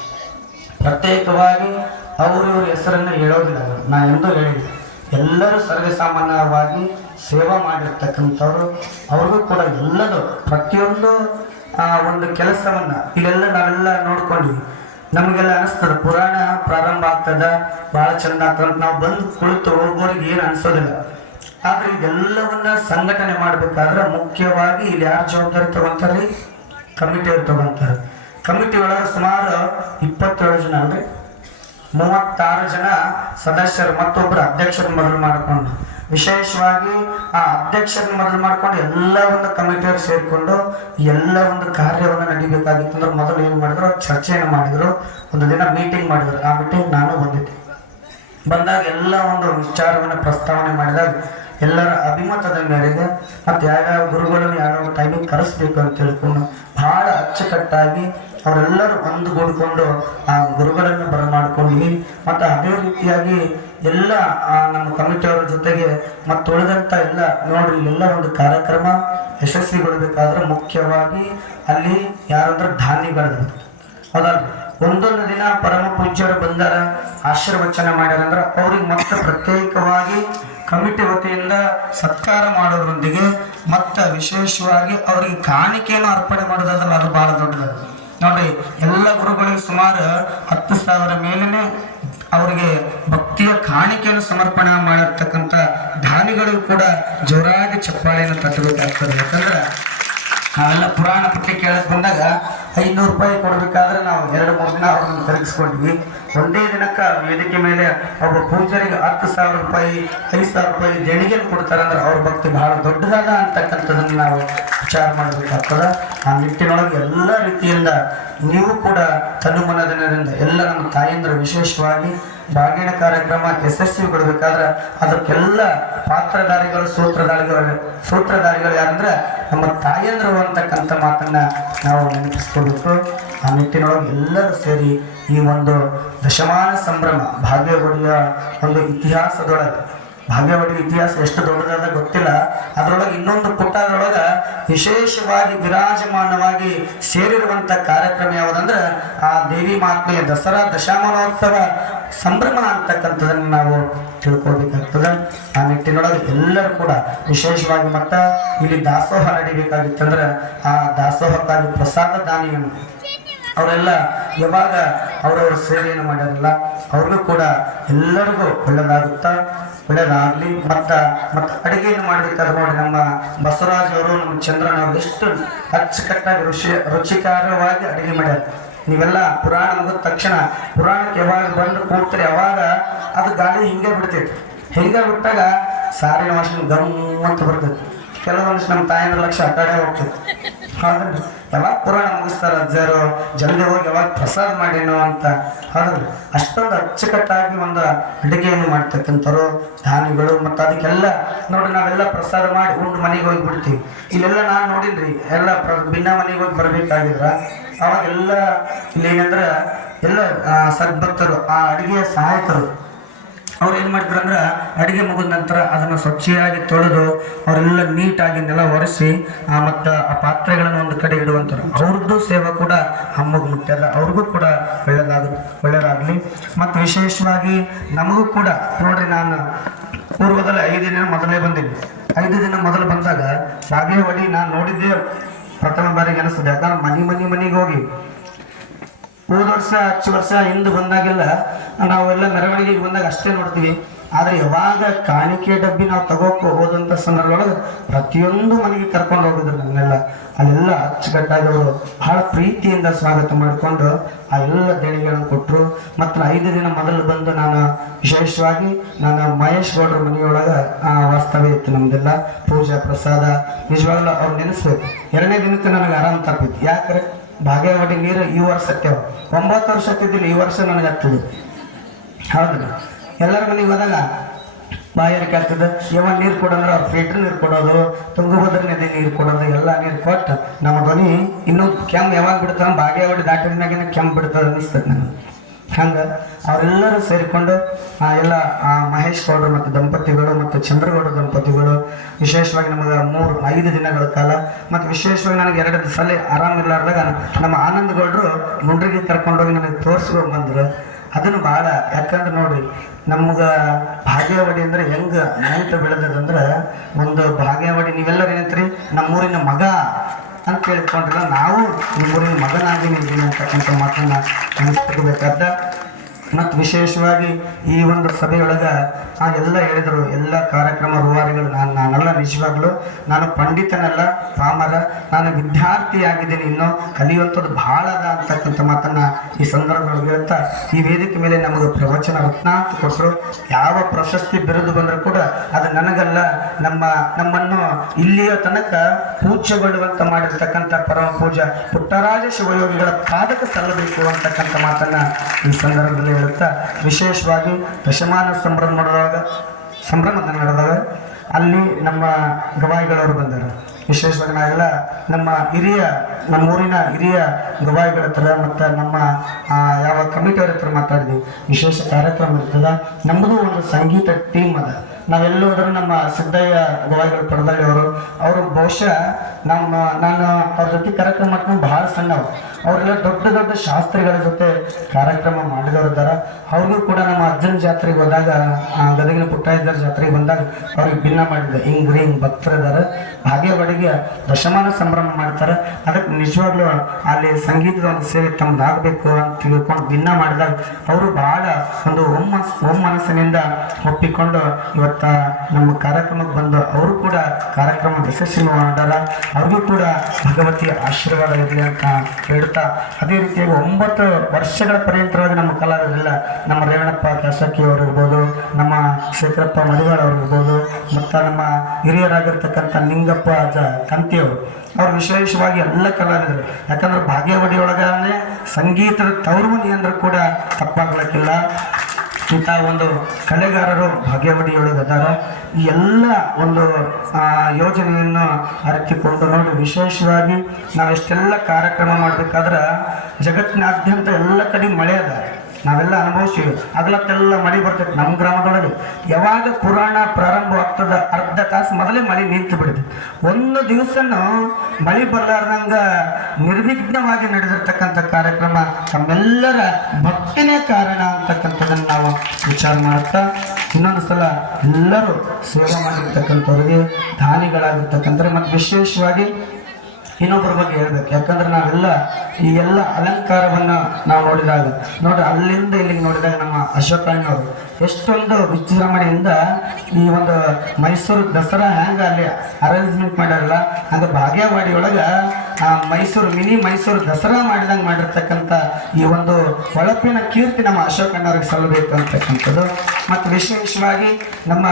ಪ್ರತ್ಯೇಕವಾಗಿ ಅವರು ಇವ್ರ ಹೆಸರನ್ನು ಹೇಳೋದಿಲ್ಲ. ನಾ ಎಂದೂ ಹೇಳಿಲ್ಲ. ಎಲ್ಲರೂ ಸರ್ವೇಸಾಮಾನ್ಯವಾಗಿ ಸೇವಾ ಮಾಡಿರ್ತಕ್ಕಂಥವ್ರು. ಅವ್ರಿಗೂ ಕೂಡ ಎಲ್ಲದು ಪ್ರತಿಯೊಂದು ಆ, ಒಂದು ಕೆಲಸವನ್ನ ಇಲ್ಲೆಲ್ಲ ನಾವೆಲ್ಲ ನೋಡ್ಕೊಂಡ್ವಿ. ನಮಗೆಲ್ಲ ಅನಿಸ್ತದ ಪುರಾಣ ಪ್ರಾರಂಭ ಆಗ್ತದ ಭಾಳ ಚಂದ ಆಗ್ತದಂತ ನಾವು ಬಂದು ಕುಳಿತು ಹೋಗೋರಿಗೆ ಏನು ಅನಿಸೋದಿಲ್ಲ. ಆದರೆ ಇದೆಲ್ಲವನ್ನ ಸಂಘಟನೆ ಮಾಡ್ಬೇಕಾದ್ರೆ ಮುಖ್ಯವಾಗಿ ಇಲ್ಲಿ ಯಾರು ಜವಾಬ್ದಾರಿ ತಗೊಂತಾರೆ? ಕಮಿಟಿಯವ್ರು ತಗೊಂತಾರೆ. ಕಮಿಟಿ ಒಳಗೆ ಸುಮಾರು ಇಪ್ಪತ್ತೇಳು ಜನ ಅಲ್ರಿ ಮೂವತ್ತಾರು ಜನ ಸದಸ್ಯರು ಮತ್ತೊಬ್ಬರು ಅಧ್ಯಕ್ಷರ ಮೊದಲು ಮಾಡಿಕೊಂಡು, ವಿಶೇಷವಾಗಿ ಆ ಅಧ್ಯಕ್ಷರ ಮೊದಲು ಮಾಡ್ಕೊಂಡು ಎಲ್ಲ ಒಂದು ಕಮಿಟಿಯವರು ಸೇರಿಕೊಂಡು ಎಲ್ಲ ಒಂದು ಕಾರ್ಯವನ್ನು ನಡಿಬೇಕಾಗಿತ್ತು ಅಂದ್ರೆ ಮೊದಲು ಏನು ಮಾಡಿದ್ರು? ಚರ್ಚೆಯನ್ನು ಮಾಡಿದ್ರು. ಒಂದು ದಿನ ಮೀಟಿಂಗ್ ಮಾಡಿದ್ರು. ಆ ಮೀಟಿಂಗ್ ನಾನು ಬಂದಿದ್ದೆ ಬಂದಾಗ ಎಲ್ಲ ಒಂದು ವಿಚಾರವನ್ನು ಪ್ರಸ್ತಾವನೆ ಮಾಡಿದಾಗ ಎಲ್ಲರ ಅಭಿಮತದ ಮೇರೆಗೆ ಮತ್ತು ಯಾವ್ಯಾವ ಗುರುಗಳನ್ನು ಯಾವ್ಯಾವ ಟೈಮಿಗೆ ಕರೆಸ್ಬೇಕು ಅಂತ ತಿಳ್ಕೊಂಡು ಬಹಳ ಅಚ್ಚುಕಟ್ಟಾಗಿ ಅವರೆಲ್ಲರೂ ಒಂದುಗೂಡಿಕೊಂಡು ಆ ಗುರುಗಳನ್ನು ಬರಮಾಡ್ಕೊಂಡ್ವಿ ಮತ್ತು ಅದೇ ರೀತಿಯಾಗಿ ಎಲ್ಲ ನಮ್ಮ ಕಮಿಟಿಯವರ ಜೊತೆಗೆ ಮತ್ತು ಉಳಿದಂಥ ಎಲ್ಲ ನೋಡ್ರಿ ಎಲ್ಲ ಒಂದು ಕಾರ್ಯಕ್ರಮ ಯಶಸ್ವಿಗೊಳ್ಬೇಕಾದ್ರೆ ಮುಖ್ಯವಾಗಿ ಅಲ್ಲಿ ಯಾರಂದ್ರೆ ಧಾನ್ಯಗಳು. ಹೌದಲ್ರಿ? ಒಂದೊಂದು ದಿನ ಪರಮ ಪೂಜ್ಯರು ಬಂದಾರ, ಆಶೀರ್ವಚನ ಮಾಡ್ಯಾರಂದ್ರೆ ಅವ್ರಿಗೆ ಮತ್ತೆ ಪ್ರತ್ಯೇಕವಾಗಿ ಕಮಿಟಿ ವತಿಯಿಂದ ಸತ್ಕಾರ ಮಾಡೋದ್ರೊಂದಿಗೆ ಮತ್ತೆ ವಿಶೇಷವಾಗಿ ಅವರಿಗೆ ಕಾಣಿಕೆಯನ್ನು ಅರ್ಪಣೆ ಮಾಡೋದಾದ್ರೆ ಅದು ಬಹಳ ದೊಡ್ಡದು ನೋಡಿ, ಎಲ್ಲ ಗುರುಗಳಿಗೆ ಸುಮಾರು ಹತ್ತು ಸಾವಿರ ಮೇಲೇನೆ ಅವರಿಗೆ ಭಕ್ತಿಯ ಕಾಣಿಕೆಯನ್ನು ಸಮರ್ಪಣೆ ಮಾಡಿರ್ತಕ್ಕಂಥ ದಾನಿಗಳಿಗೂ ಕೂಡ ಜೋರಾಗಿ ಚಪ್ಪಾಳೆಯನ್ನು ತಟ್ಟಬೇಕಾಗ್ತದೆ. ಯಾಕಂದ್ರೆ ನಾವೆಲ್ಲ ಪುರಾಣ ಪಟ್ಟಿ ಕೇಳಕ್ ಬಂದಾಗ ಐನೂರು ರೂಪಾಯಿ ಕೊಡಬೇಕಾದ್ರೆ ನಾವು ಎರಡು, ಮೂರು ದಿನ ಅವ್ರನ್ನ ಕರಗಿಸ್ಕೊಂಡ್ವಿ ಒಂದೇ ದಿನಕ್ಕೆ ವೇದಿಕೆ ಮೇಲೆ ಒಬ್ಬ ಪೂಜಾರಿಗೆ ಹತ್ತು ಸಾವಿರ ರೂಪಾಯಿ, ಐದು ಸಾವಿರ ರೂಪಾಯಿ ದೇಣಿಗೆ ಕೊಡ್ತಾರೆ ಅಂದ್ರೆ ಅವ್ರ ಭಕ್ತಿ ಬಹಳ ದೊಡ್ಡದಾದ ಅಂತಕ್ಕಂಥದ್ದನ್ನು ನಾವು ವಿಚಾರ ಮಾಡಬೇಕಾಗ್ತದ. ಆ ನಿಟ್ಟಿನೊಳಗೆ ಎಲ್ಲ ರೀತಿಯಿಂದ ನೀವು ಕೂಡ ತನುಮನದಿಂದ ಎಲ್ಲ ನಮ್ಮ ತಾಯಂದ್ರ ವಿಶೇಷವಾಗಿ ಬಾಗಿಣ ಕಾರ್ಯಕ್ರಮ ಯಶಸ್ವಿ ಕೊಡಬೇಕಾದ್ರೆ ಅದಕ್ಕೆಲ್ಲ ಪಾತ್ರಧಾರಿಗಳು, ಸೂತ್ರಧಾರಿಗಳು ಸೂತ್ರಧಾರಿಗಳು ಯಾರಂದ್ರೆ ನಮ್ಮ ತಾಯಂದ್ರು ಅಂತಕ್ಕಂಥ ಮಾತನ್ನ ನಾವು ನೆನಪಿಸ್ಕೊಳ್ಬೇಕು ಆ ನಿಟ್ಟಿನೊಳಗೆ ಎಲ್ಲರೂ ಸೇರಿ ಈ ಒಂದು ದಶಮಾನ ಸಂಭ್ರಮ, ಭಾಗ್ಯಗುಡಿಯ ಒಂದು ಇತಿಹಾಸದೊಳಗೆ ಭಾಗ್ಯವಾಡಿ ಇತಿಹಾಸ ಎಷ್ಟು ದೊಡ್ಡದಾದ ಗೊತ್ತಿಲ್ಲ. ಅದರೊಳಗೆ ಇನ್ನೊಂದು ಪುಟದೊಳಗ ವಿಶೇಷವಾಗಿ ವಿರಾಜಮಾನವಾಗಿ ಸೇರಿರುವಂತ ಕಾರ್ಯಕ್ರಮ ಯಾವುದಂದ್ರೆ ಆ ದೇವಿ ಮಾತ್ಮೆಯ ದಸರಾ ದಶಮಾನೋತ್ಸವ ಸಂಭ್ರಮ ಅಂತಕ್ಕಂಥದನ್ನು ನಾವು ತಿಳ್ಕೊಬೇಕಾಗ್ತದೆ ಆ ನಿಟ್ಟಿನೊಳಗೆ ಎಲ್ಲರೂ ಕೂಡ ವಿಶೇಷವಾಗಿ ಮತ್ತ ಇಲ್ಲಿ ದಾಸೋಹ ನಡಿಬೇಕಾಗಿತ್ತಂದ್ರೆ ಆ ದಾಸೋಹಕ್ಕಾಗಿ ಪ್ರಸಾದ ದಾನಿಯನ್ನು ಅವರೆಲ್ಲ ಯಾವಾಗ ಅವರವರ ಸೇವೆಯನ್ನು ಮಾಡಿರಲ್ಲ ಅವ್ರಿಗೂ ಕೂಡ ಎಲ್ಲರಿಗೂ ಒಳ್ಳೆಯದಾಗುತ್ತಾ ಒಳ್ಳೆಯದಾಗಲಿ ಮತ್ತು ಮತ್ತು ಅಡುಗೆಯನ್ನು ಮಾಡಬೇಕಾದ್ರೆ ನೋಡಿ, ನಮ್ಮ ಬಸವರಾಜ್ ಅವರು, ನಮ್ಮ ಚಂದ್ರನ ಅವರು ಎಷ್ಟು ಅಚ್ಚುಕಟ್ಟಾಗಿ ರುಚಿ, ರುಚಿಕರವಾಗಿ ಅಡುಗೆ ಮಾಡ್ಯಾರ. ನೀವೆಲ್ಲ ಪುರಾಣ ಮುಗಿದ ತಕ್ಷಣ ಪುರಾಣಕ್ಕೆ ಯಾವಾಗ ಬಂದು ಕೂಡ್ತಾರೆ ಯಾವಾಗ ಅದು ಗಾಳಿ ಹಿಂಗೆ ಬಿಡ್ತೈತಿ. ಹಿಂಗೆ ಬಿಟ್ಟಾಗ ಸಾರಿನ ವಾಸನೆ ಗಮ್ ಅಂತ ಬರ್ತೈತಿ. ಕೆಲವೊಂದಿಷ್ಟು ನಮ್ಮ ತಾಯಂದ್ರ ಲಕ್ಷ ಅಡ್ಡಾಡೇ ಹೋಗ್ತೈತಿ. ಹೌದ್ರಿ ಯಾವಾಗ ಪುರಾಣ ಮುಗಿಸ್ತಾರ ಅಜ್ಜರು, ಜಲ್ದಿ ಹೋಗಿ ಯಾವಾಗ ಪ್ರಸಾದ ಮಾಡೇನೋ ಅಂತ. ಹೌದು, ಅಷ್ಟೊಂದು ಅಚ್ಚುಕಟ್ಟಾಗಿ ಒಂದು ಅಡುಗೆಯನ್ನು ಮಾಡ್ತಕ್ಕಂಥವ್ರು ಧಾನ್ಯಗಳು ಮತ್ತು ಅದಕ್ಕೆಲ್ಲ ನೋಡಿ ನಾವೆಲ್ಲ ಪ್ರಸಾದ ಮಾಡಿ ಉಂಡು ಮನೆಗೆ ಹೋಗಿ ಬಿಡ್ತೀವಿ. ಇಲ್ಲೆಲ್ಲ ನಾನು ನೋಡಿದ್ರಿ ಎಲ್ಲ ಪ್ರ- ಭಿನ್ನ ಮನೆಗೆ ಹೋಗಿ ಬರ್ಬೇಕಾಗಿದ್ರ. ಅವಾಗೆಲ್ಲ ಇಲ್ಲಿ ಏನಂದ್ರೆ ಎಲ್ಲ ಸದ್ಭಕ್ತರು ಆ ಅಡುಗೆಯ ಸಹಾಯಕರು ಅವ್ರು ಏನು ಮಾಡ್ತಾರೆ ಅಂದ್ರೆ ಅಡುಗೆ ಮುಗಿದ ನಂತರ ಅದನ್ನು ಸ್ವಚ್ಛವಾಗಿ ತೊಳೆದು ಅವರೆಲ್ಲ ನೀಟಾಗಿ ನೆಲ ಒರೆಸಿ ಮತ್ತು ಆ ಪಾತ್ರೆಗಳನ್ನು ಒಂದು ಕಡೆ ಇಡುವಂಥವ್ರು ಅವ್ರದ್ದು ಸೇವೆ ಕೂಡ ಅಮ್ಮಗೆ ಮುಟ್ಟಲ್ಲ ಅವ್ರಿಗೂ ಕೂಡ ಒಳ್ಳೆಯದಾಗ ಒಳ್ಳೆಯದಾಗಲಿ ಮತ್ತು ವಿಶೇಷವಾಗಿ ನಮಗೂ ಕೂಡ, ನೋಡ್ರಿ ನಾನು ಪೂರ್ವದಲ್ಲಿ ಐದು ದಿನ ಮೊದಲೇ ಬಂದೀನಿ ಐದು ದಿನ ಮೊದಲು ಬಂದಾಗ ಬಾಗೇವಾಡಿ ನಾನು ನೋಡಿದ್ದೆ ಪ್ರಥಮ ಬಾರಿಗೆ ಅನಿಸ್ತದೆ ಯಾಕಂದ್ರೆ ಮನೆ ಮನೆ ಮನೆಗೆ ಹೋಗಿ ಹೋದ ವರ್ಷ ಹಚ್ಚು ವರ್ಷ ಹಿಂದೆ ಬಂದಾಗೆಲ್ಲ ನಾವೆಲ್ಲ ಮೆರವಣಿಗೆಗೆ ಬಂದಾಗ ಅಷ್ಟೇ ನೋಡ್ತೀವಿ. ಆದರೆ ಯಾವಾಗ ಕಾಣಿಕೆ ಡಬ್ಬಿ ನಾವು ತಗೋಕೆ ಹೋದಂತ ಸಂದರ್ಭದೊಳಗೆ ಪ್ರತಿಯೊಂದು ಮನೆಗೆ ಕರ್ಕೊಂಡು ಹೋಗಿದ್ರು ನನ್ನೆಲ್ಲ ಅಲ್ಲೆಲ್ಲ ಅಚ್ಚುಕಟ್ಟಾಗಿ ಅವರು ಬಹಳ ಪ್ರೀತಿಯಿಂದ ಸ್ವಾಗತ ಮಾಡಿಕೊಂಡು ಆ ಎಲ್ಲ ದೇಣಿಗೆಗಳನ್ನು ಕೊಟ್ಟರು ಮತ್ತು ಐದು ದಿನ ಮೊದಲು ಬಂದು ನಾನು ವಿಶೇಷವಾಗಿ ನಾನು ಮಹೇಶ್ ಗೌಡ್ರ ಮನೆಯೊಳಗೆ ವಾಸ್ತವ್ಯ ಇತ್ತು ನಮ್ದೆಲ್ಲ. ಪೂಜಾ ಪ್ರಸಾದ, ನಿಜವಾಗ್ಲೂ ಅವ್ರು ನೆನೆಸ್ಬೇಕು. ಎರಡನೇ ದಿನಕ್ಕೆ ನನಗೆ ಆರಾಮ ತಪ್ಪಿತ್ತು. ಯಾಕಂದ್ರೆ ಬಾಗೇವಾಡಿ ನೀರು ಈ ವರ್ಷ ಹತ್ಯಾವ ಒಂಬತ್ತು ವರ್ಷ ಹತ್ತಿದ್ದಿಲ್ಲ ಈ ವರ್ಷ ನನಗೆ ಹತ್ತದು. ಹೌದು ಎಲ್ಲರ ಮನೆಗೆ ಹೋದಾಗ ಬಾಯಾರಿಕೆ ಆಗ್ತದೆ ಯಾವ ನೀರು ಕೊಡಂದ್ರೆ ಅವ್ರು ಫಿಲ್ಟರ್ ನೀರು ಕೊಡೋದು, ತುಂಗುಭದ್ರ ನದಿ ನೀರು ಕೊಡೋದು, ಎಲ್ಲ ನೀರು ಕೊಟ್ಟು ನಮ್ಮ ಧ್ವನಿ ಇನ್ನೂ ಕೆಮ್ಮು ಯಾವಾಗ ಬಿಡ್ತಾವ ಬಾಗೇವಾಡಿ ದಾಟಿದ ಮ್ಯಾಗಿನ ಕೆಮ್ಮು ಬಿಡ್ತದೆ ಅನಿಸ್ತದೆ ನನಗೆ. ಹಂಗೆ ಅವರೆಲ್ಲರೂ ಸೇರಿಕೊಂಡು ಎಲ್ಲ ಮಹೇಶ್ ಗೌಡರು ಮತ್ತು ದಂಪತಿಗಳು ಮತ್ತು ಚಂದ್ರಗೌಡ ದಂಪತಿಗಳು, ವಿಶೇಷವಾಗಿ ನಮಗೆ ಮೂರು, ಐದು ದಿನಗಳ ಕಾಲ, ಮತ್ತು ವಿಶೇಷವಾಗಿ ನನಗೆ ಎರಡು ಸಲ ಆರಾಮಿಲ್ಲಾರ್ದಾಗ ನಮ್ಮ ಆನಂದ್ ಗೌಡರು ಮುಂಡ್ರಿಗೆ ಕರ್ಕೊಂಡೋಗಿ ನನಗೆ ತೋರಿಸ್ಕೊಂಡು ಬಂದರು. ಅದನ್ನು ಭಾಳ ಯಾಕಂದ್ರೆ ನೋಡ್ರಿ, ನಮ್ಗೆ ಭಾಗ್ಯವಾಡಿ ಅಂದ್ರೆ ಹೆಂಗೆ ನೆಂಟು ಬೆಳೆದದಂದ್ರೆ, ಒಂದು ಭಾಗ್ಯವಾಡಿ ನೀವೆಲ್ಲರೂ ಏನಂತೀರಿ, ನಮ್ಮೂರಿನ ಮಗ. ಅಂತ ಕೇಳಿಕೊಂಡ್ರೆ ನಾವು ನಿಮ್ಮೂರಿನ ಮಗನಾಗಿ ನಿಂತೀನಿ ಅಂತಕ್ಕಂಥ ಮಾತನ್ನ ಮತ್ತು ವಿಶೇಷವಾಗಿ ಈ ಒಂದು ಸಭೆಯೊಳಗೆ ಆ ಎಲ್ಲ ಹೇಳಿದರು, ಎಲ್ಲ ಕಾರ್ಯಕ್ರಮ ರೂವಾರಿಗಳು. ನಾನು, ನಾನೆಲ್ಲ ನಿಜವಾಗ್ಲು ನಾನು ಪಂಡಿತನಲ್ಲ ಪಾಮರ ನಾನು ವಿದ್ಯಾರ್ಥಿಯಾಗಿದ್ದೀನಿ. ಇನ್ನೂ ಕಲಿಯುವಂಥದ್ದು ಭಾಳ ಅದ ಅಂತಕ್ಕಂಥ ಮಾತನ್ನು ಈ ಸಂದರ್ಭದಲ್ಲಿ ಹೇಳ್ತಾ ಈ ವೇದಿಕೆ ಮೇಲೆ ನಮಗೆ ಪ್ರವಚನ ರತ್ನ ಅಂತ ಕೊಟ್ಟರು. ಯಾವ ಪ್ರಶಸ್ತಿ ಬಿರುದು ಬಂದರೂ ಕೂಡ ಅದು ನನಗಲ್ಲ, ನಮ್ಮ, ನಮ್ಮನ್ನು ಇಲ್ಲಿಯ ತನಕ ಪೂಜ್ಯಗೊಳ್ಳುವಂತ ಮಾಡಿರ್ತಕ್ಕಂಥ ಪರಮ ಪೂಜಾ ಪುಟ್ಟರಾಜ ಶಿವಯೋಗಿಗಳ ಪಾದಕ ಸಲ್ಲಬೇಕು ಅಂತಕ್ಕಂಥ ಮಾತನ್ನು ಈ ಸಂದರ್ಭದಲ್ಲಿ ಹೇಳುತ್ತಾ ವಿಶೇಷವಾಗಿ ದಶಮಾನ ಸಂಭ್ರಮ ಸಂಭ್ರಮದ ನಡೆದಾಗ ಅಲ್ಲಿ ನಮ್ಮ ಗವಾಯಿಗಳವರು ಬಂದರು. ವಿಶೇಷವಾಗಿ ನಾವೆಲ್ಲ ನಮ್ಮ ಹಿರಿಯ, ನಮ್ಮ ಊರಿನ ಹಿರಿಯ ಗವಾಯಿಗಳ ಹತ್ರ ಮತ್ತು ನಮ್ಮ ಯಾವ ಕಮಿಟಿಯವ್ರ ಹತ್ರ ಮಾತಾಡಿದ್ವಿ. ವಿಶೇಷ ಕಾರ್ಯಕ್ರಮ ಇರ್ತದೆ. ನಮ್ಮದು ಒಂದು ಸಂಗೀತ ಟೀಮ್ ಅದ. ನಾವೆಲ್ಲೂ ಹೋದ್ರು ನಮ್ಮ ಸಿದ್ದಯ್ಯ ಗವಾಯಿಗಳು ಪಡೆದಲ್ಲಿ ಅವರು ಅವರು ಬಹುಶಃ ನಮ್ಮ, ನಾನು ಅವ್ರ ಜೊತೆ ಕಾರ್ಯಕ್ರಮ ಮಾಡ್ಕೊಂಡು ಭಾಳ ಸಣ್ಣವು ಅವರೆಲ್ಲ ದೊಡ್ಡ ದೊಡ್ಡ ಶಾಸ್ತ್ರಿಗಳ ಜೊತೆ ಕಾರ್ಯಕ್ರಮ ಮಾಡಿದವರು ಇದ್ದಾರ ಅವ್ರಿಗೂ ಕೂಡ ನಮ್ಮ ಅಜ್ಜನ ಜಾತ್ರೆಗೆ ಹೋದಾಗ ಗದಗಿನ ಪುಟ್ಟಾಯಿದ್ದರ ಜಾತ್ರೆಗೆ ಬಂದಾಗ ಅವ್ರಿಗೆ ಭಿನ್ನ ಮಾಡಿದ್ದೆ. ಹಿಂಗ್ ಹಿಂಗ್ ಭಕ್ತರಿದ್ದಾರೆ ಹಾಗೆ ಬಡಿಗೆ ದಶಮಾನ ಸಂಭ್ರಮ ಮಾಡ್ತಾರೆ. ಅದಕ್ಕೆ ನಿಜವಾಗ್ಲೂ ಅಲ್ಲಿ ಸಂಗೀತದ ಒಂದು ಸೇವೆ ತಮ್ದಾಗಬೇಕು ಅಂತ ತಿಳ್ಕೊಂಡು ಭಿನ್ನ ಮಾಡಿದಾಗ ಅವರು ಬಹಳ ಒಂದು ಒಮ್ಮ ಒಮ್ಮನಸ್ಸಿನಿಂದ ಒಪ್ಪಿಕೊಂಡು ಇವತ್ತ ನಮ್ಮ ಕಾರ್ಯಕ್ರಮಕ್ಕೆ ಬಂದು ಅವರು ಕೂಡ ಕಾರ್ಯಕ್ರಮ ಯಶಸ್ವಿ ಮಾಡ್ಯಾರ ಅವ್ರಿಗೂ ಕೂಡ ಭಗವತಿಯ ಆಶೀರ್ವಾದ ಇರಲಿ ಅಂತ ಅದೇ ರೀತಿಯಾಗಿ ಒಂಬತ್ತು ವರ್ಷಗಳ ಪರ್ಯಂತರವಾಗಿ ನಮ್ಮ ಕಲಾವಿದರೆಲ್ಲ ನಮ್ಮ ರೇವಣಪ್ಪ, ಕಾಸಕ್ಕಿ ಅವರು ಇರ್ಬೋದು ನಮ್ಮ ಶೇಖರಪ್ಪ ಮಡಿವಾಳ ಅವರು ಇರ್ಬೋದು ಮತ್ತು ನಮ್ಮ ಹಿರಿಯರಾಗಿರ್ತಕ್ಕಂಥ ನಿಂಗಪ್ಪ ಅಜ್ಜ ಕಂತಿಯವರು ಅವ್ರು. ವಿಶೇಷವಾಗಿ ಎಲ್ಲ ಕಲಾವಿದರು. ಯಾಕಂದ್ರೆ ಭಾಗ್ಯವಾಡಿ ಸಂಗೀತದ ತವರುಮನಿ ಅಂದ್ರೂ ಕೂಡ ತಪ್ಪಾಗ್ಲಿಕ್ಕಿಲ್ಲ. ಇಂಥ ಒಂದು ಕಲೆಗಾರರು ಭಾಗ್ಯವಾಡಿಯೊಳಗೆ ಅದಾರ ಈ ಎಲ್ಲ ಒಂದು ಯೋಜನೆಯನ್ನು ಅರಿತುಕೊಂಡು ನೋಡಿ, ವಿಶೇಷವಾಗಿ ನಾವೆಷ್ಟೆಲ್ಲ ಕಾರ್ಯಕ್ರಮ ಮಾಡಬೇಕಾದ್ರೆ ಜಗತ್ತಿನಾದ್ಯಂತ ಎಲ್ಲ ಕಡೆ ಮಳೆ ಅದ. ನಾವೆಲ್ಲ ಅನುಭವಿಸ್ತೀವಿ ಹಗಲತ್ತೆಲ್ಲ ಮಳೆ ಬರ್ತೈತೆ ನಮ್ಮ ಗ್ರಾಮದೊಳಗೆ ಯಾವಾಗ ಪುರಾಣ ಪ್ರಾರಂಭ ಆಗ್ತದ ಅರ್ಧ ತಾಸು ಮೊದಲೇ ಮಳೆ ನಿಂತು ಬಿಡುತ್ತೆ ಒಂದು ದಿವಸನೂ ಮಳೆ ಬರಲಾರ್ದಂಗ ನಿರ್ವಿಘ್ನವಾಗಿ ನಡೆದಿರ್ತಕ್ಕಂಥ ಕಾರ್ಯಕ್ರಮ ತಮ್ಮೆಲ್ಲರ ಭಕ್ತಿನೇ ಕಾರಣ ಅಂತಕ್ಕಂಥದ್ದನ್ನು ನಾವು ವಿಚಾರ ಮಾಡ್ತಾ ಇನ್ನೊಂದು ಸಲ ಎಲ್ಲರೂ ಸೇವೆ ಮಾಡಿರ್ತಕ್ಕಂಥವ್ರಿಗೆ ದಾನಿಗಳಾಗಿರ್ತಕ್ಕಂಥ ಮತ್ತು ವಿಶೇಷವಾಗಿ ಇನ್ನೊಬ್ಬರ ಬಗ್ಗೆ ಹೇಳ್ಬೇಕು. ಯಾಕಂದ್ರೆ ನಾವೆಲ್ಲ ಈ ಎಲ್ಲ ಅಲಂಕಾರವನ್ನ ನಾವು ನೋಡಿದಾಗ, ನೋಡ್ರಿ, ಅಲ್ಲಿಂದ ಇಲ್ಲಿಗೆ ನೋಡಿದಾಗ ನಮ್ಮ ಅಶೋಕಣ್ಣವರು ಎಷ್ಟೊಂದು ವಿಜೃಂಭಣೆಯಿಂದ ಈ ಒಂದು ಮೈಸೂರು ದಸರಾ ಹ್ಯಾಂಗೆ ಅಲ್ಲಿ ಅರೇಂಜ್ಮೆಂಟ್ ಮಾಡ್ಯಾರಲ್ಲ ಹಂಗ ಭಾಗ್ಯವಾಡಿ ಒಳಗೆ ಆ ಮೈಸೂರು, ಮಿನಿ ಮೈಸೂರು ದಸರಾ ಮಾಡಿದಂಗೆ ಮಾಡಿರ್ತಕ್ಕಂಥ ಈ ಒಂದು ಹೊಳಪಿನ ಕೀರ್ತಿ ನಮ್ಮ ಅಶೋಕಣ್ಣವ್ರಿಗೆ ಸಲ್ಲಬೇಕು ಅಂತಕ್ಕಂಥದ್ದು. ಮತ್ತು ವಿಶೇಷವಾಗಿ ನಮ್ಮ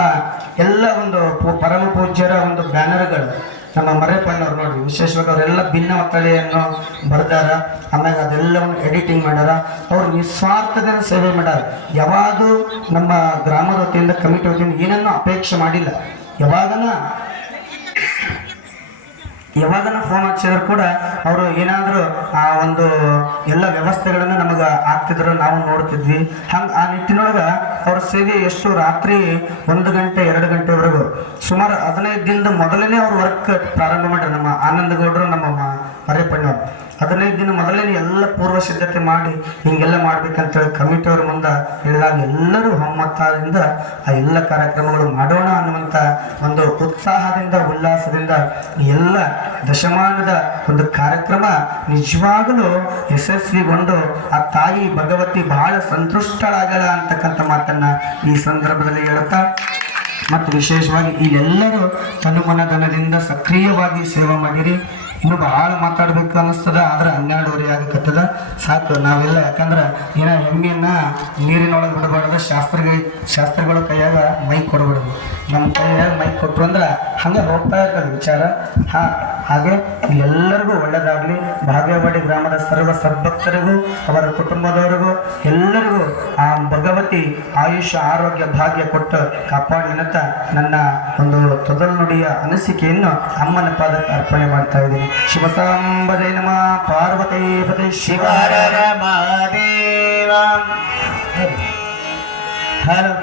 ಎಲ್ಲ ಒಂದು ಪರಮ ಪೂಜ್ಯರ ಒಂದು ಬ್ಯಾನರ್ಗಳು ನಮ್ಮ ಮರೇಪಣ್ಣವ್ರು ನೋಡಿ ವಿಶೇಷವಾಗಿ ಅವರೆಲ್ಲ ಭಿನ್ನ ಒತ್ತಳೆಯನ್ನು ಬರ್ದಾರ, ಆಮ್ಯಾಗ ಅದೆಲ್ಲವನ್ನು ಎಡಿಟಿಂಗ್ ಮಾಡ್ಯಾರ, ಅವ್ರು ನಿಸ್ವಾರ್ಥದ ಸೇವೆ ಮಾಡ್ಯಾರ. ಯಾವಾಗೂ ನಮ್ಮ ಗ್ರಾಮದ ವತಿಯಿಂದ, ಕಮಿಟಿ ವತಿಯಿಂದ ಏನನ್ನೂ ಅಪೇಕ್ಷೆ ಮಾಡಿಲ್ಲ. ಯಾವಾಗನ ಯಾವಾಗನ ಫೋನ್ ಹಚ್ಚಿದ್ರು ಕೂಡ ಅವರು ಏನಾದರೂ ಆ ಒಂದು ಎಲ್ಲ ವ್ಯವಸ್ಥೆಗಳನ್ನು ನಮಗೆ ಆಗ್ತಿದ್ರು ನಾವು ನೋಡ್ತಿದ್ವಿ. ಹಂಗೆ ಆ ನಿಟ್ಟಿನೊಳಗೆ ಅವ್ರ ಸೇವೆ ಎಷ್ಟು ರಾತ್ರಿ ಒಂದು ಗಂಟೆ, ಎರಡು ಗಂಟೆವರೆಗೂ ಸುಮಾರು ಹದಿನೈದು ದಿನದ ಮೊದಲನೇ ಅವ್ರು ವರ್ಕ್ ಪ್ರಾರಂಭ ಮಾಡ್ರಿ ನಮ್ಮ ಆನಂದಗೌಡರು, ನಮ್ಮ ಹದಿನೈದು ದಿನ ಮೊದಲೇ ಎಲ್ಲ ಪೂರ್ವ ಸಿದ್ಧತೆ ಮಾಡಿ, ಹಿಂಗೆಲ್ಲ ಮಾಡ್ಬೇಕಂತೇಳಿ ಕಮಿಟಿಯವ್ರ ಮುಂದೆ ಹೇಳಿದಾಗ ಎಲ್ಲರೂ ಒಮ್ಮತದಿಂದ ಆ ಎಲ್ಲ ಕಾರ್ಯಕ್ರಮಗಳು ಮಾಡೋಣ ಅನ್ನುವಂಥ ಒಂದು ಉತ್ಸಾಹದಿಂದ, ಉಲ್ಲಾಸದಿಂದ ಎಲ್ಲ ದಶಮಾನದ ಒಂದು ಕಾರ್ಯಕ್ರಮ ನಿಜವಾಗಲೂ ಯಶಸ್ವಿಗೊಂಡು ಆ ತಾಯಿ ಭಗವತಿ ಬಹಳ ಸಂತುಷ್ಟಳಾಗಲ್ಲ ಅಂತಕ್ಕಂಥ ಮಾತನ್ನ ಈ ಸಂದರ್ಭದಲ್ಲಿ ಹೇಳುತ್ತಾ. ಮತ್ತು ವಿಶೇಷವಾಗಿ ಇಲ್ಲೆಲ್ಲರೂ ತನುಮನಧನದಿಂದ ಸಕ್ರಿಯವಾಗಿ ಸೇವೆ ಮಾಡಿರಿ. ಇನ್ನು ಬಹಳ ಮಾತಾಡ್ಬೇಕು ಅನ್ನಿಸ್ತದ, ಆದ್ರೆ ಹನ್ನೆರಡುವರೆ ಆಗಕತ್ತದ. ಸಾಕು, ನಾವೆಲ್ಲ ಯಾಕಂದ್ರೆ ಏನ ಹೆಮ್ಮೆಯನ್ನ ನೀರಿನೊಳಗೆ ಬಿಡಬಾರ್ದು ಶಾಸ್ತ್ರಗಳ ಶಾಸ್ತ್ರಗಳ ಕೈಯಾಗ ಮೈಕ್ ಕೊಡಬಾರ್ದು. ನಮ್ಮ ಕೈಯಾಗ ಮೈಕ್ ಕೊಟ್ಟರು ಅಂದ್ರೆ ಹಂಗೆ ಹೋಗ್ತಾ ಇರ್ತದೆ ವಿಚಾರ. ಹಾ, ಹಾಗೆ ಎಲ್ಲರಿಗೂ ಒಳ್ಳೆಯದಾಗಲಿ ಭಾಗ್ಯವಾಡಿ ಗ್ರಾಮದ ಸರ್ವ ಸದ್ಭಕ್ತರಿಗೂ, ಅವರ ಕುಟುಂಬದವರಿಗೂ, ಎಲ್ಲರಿಗೂ ಆ ಭಗವತಿ ಆಯುಷ್ಯ ಆರೋಗ್ಯ ಭಾಗ್ಯ ಕೊಟ್ಟು ಕಾಪಾಡಿನಂತ ನನ್ನ ಒಂದು ತೊದಲು ನುಡಿಯ ಅನಿಸಿಕೆಯನ್ನು ಅಮ್ಮನ ಪಾದಕ್ಕೆ ಅರ್ಪಣೆ ಮಾಡ್ತಾ ಇದ್ದೀನಿ. ಶಿವಸಾಂಬ ಜೈ ನಮ. ಪಾರ್ವತಿ ಪತಿ ಶಿವ. ಮಹಾದೇವ ಹಲೋ.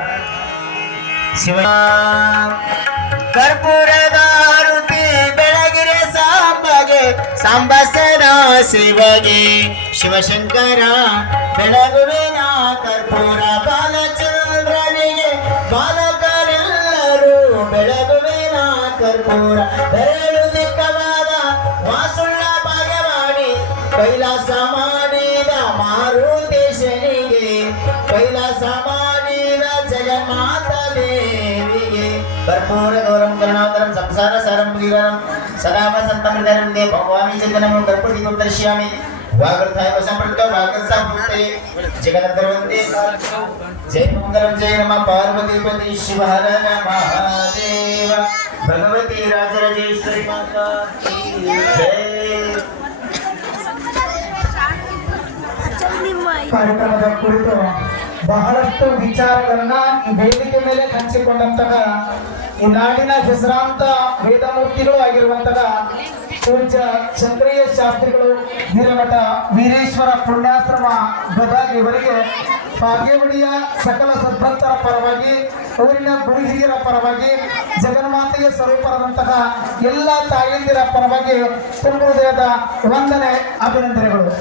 ಶಿವ. ಕರ್ಪೂರದಾರುತಿ ಬೆಳಗಿರೆ ಸಾಂಬಗೆ ಸಾಂಬಸನ ಶಿವಗೆ. ಶಿವಶಂಕರ ಬೆಳಗುವಿನ ಕರ್ಪೂರ ಬಾಲಚಂದ್ರನಿಗೆ ಬಾಲಕರೆಲ್ಲರೂ ಸಾರಂ ಮುಗಿರಂ ಸದಾ ವಸಂತಂ ಹೃದಯಂ ದೇ ಭಗವಾಮಿ ಚಿಂತನಂ ಕರ್ಪೂರಿ ದರ್ಶಯಾಮಿ ವಾಗರ್ಥಾಯ ವಸಂಪೃತ ವಾಗರ್ಸಾಭೂತೆ ಜಗದರ್ವಂದೇ ಜಯ ಮಂಗಲಂ ಜಯ ನಮ ಪಾರ್ವತಿ ಪತಿ ಶಿವ ಹರ ಮಹಾದೇವ ಭಗವತಿ ರಾಜರಾಜೇಶ್ವರಿ ಮಾತಾ ಕೀ ಜಯ ಕಾರ್ಯಕ್ರಮದ ಕುರಿತು ಬಹಳಷ್ಟು ವಿಚಾರಗಳನ್ನ ಈ ವೇದಿಕೆ ಮೇಲೆ ಹಂಚಿಕೊಂಡಂತಹ ಈ ನಾಡಿನ ಹೆಸರಾಂತ ವೇದಮೂರ್ತಿಗಳು ಆಗಿರುವಂತಹ ಪೂಜ್ಯ ಚಂದ್ರಯ್ಯ ಶಾಸ್ತ್ರಿಗಳು ಹಿರೇಮಠ ವೀರೇಶ್ವರ ಪುಣ್ಯಾಶ್ರಮ ಗದಗ ಇವರಿಗೆ ಭಾಗ್ಯವಡಿಯ ಸಕಲ ಸದ್ಭಕ್ತರ ಪರವಾಗಿ, ಊರಿನ ಗುರು ಪರವಾಗಿ, ಜಗನ್ಮಾತೆಯ ಸ್ವರೂಪರಾದಂತಹ ಎಲ್ಲ ತಾಯಂದಿರ ಪರವಾಗಿ ತುಂಬ ಹೃದಯದ ವಂದನೆ, ಅಭಿನಂದನೆಗಳು.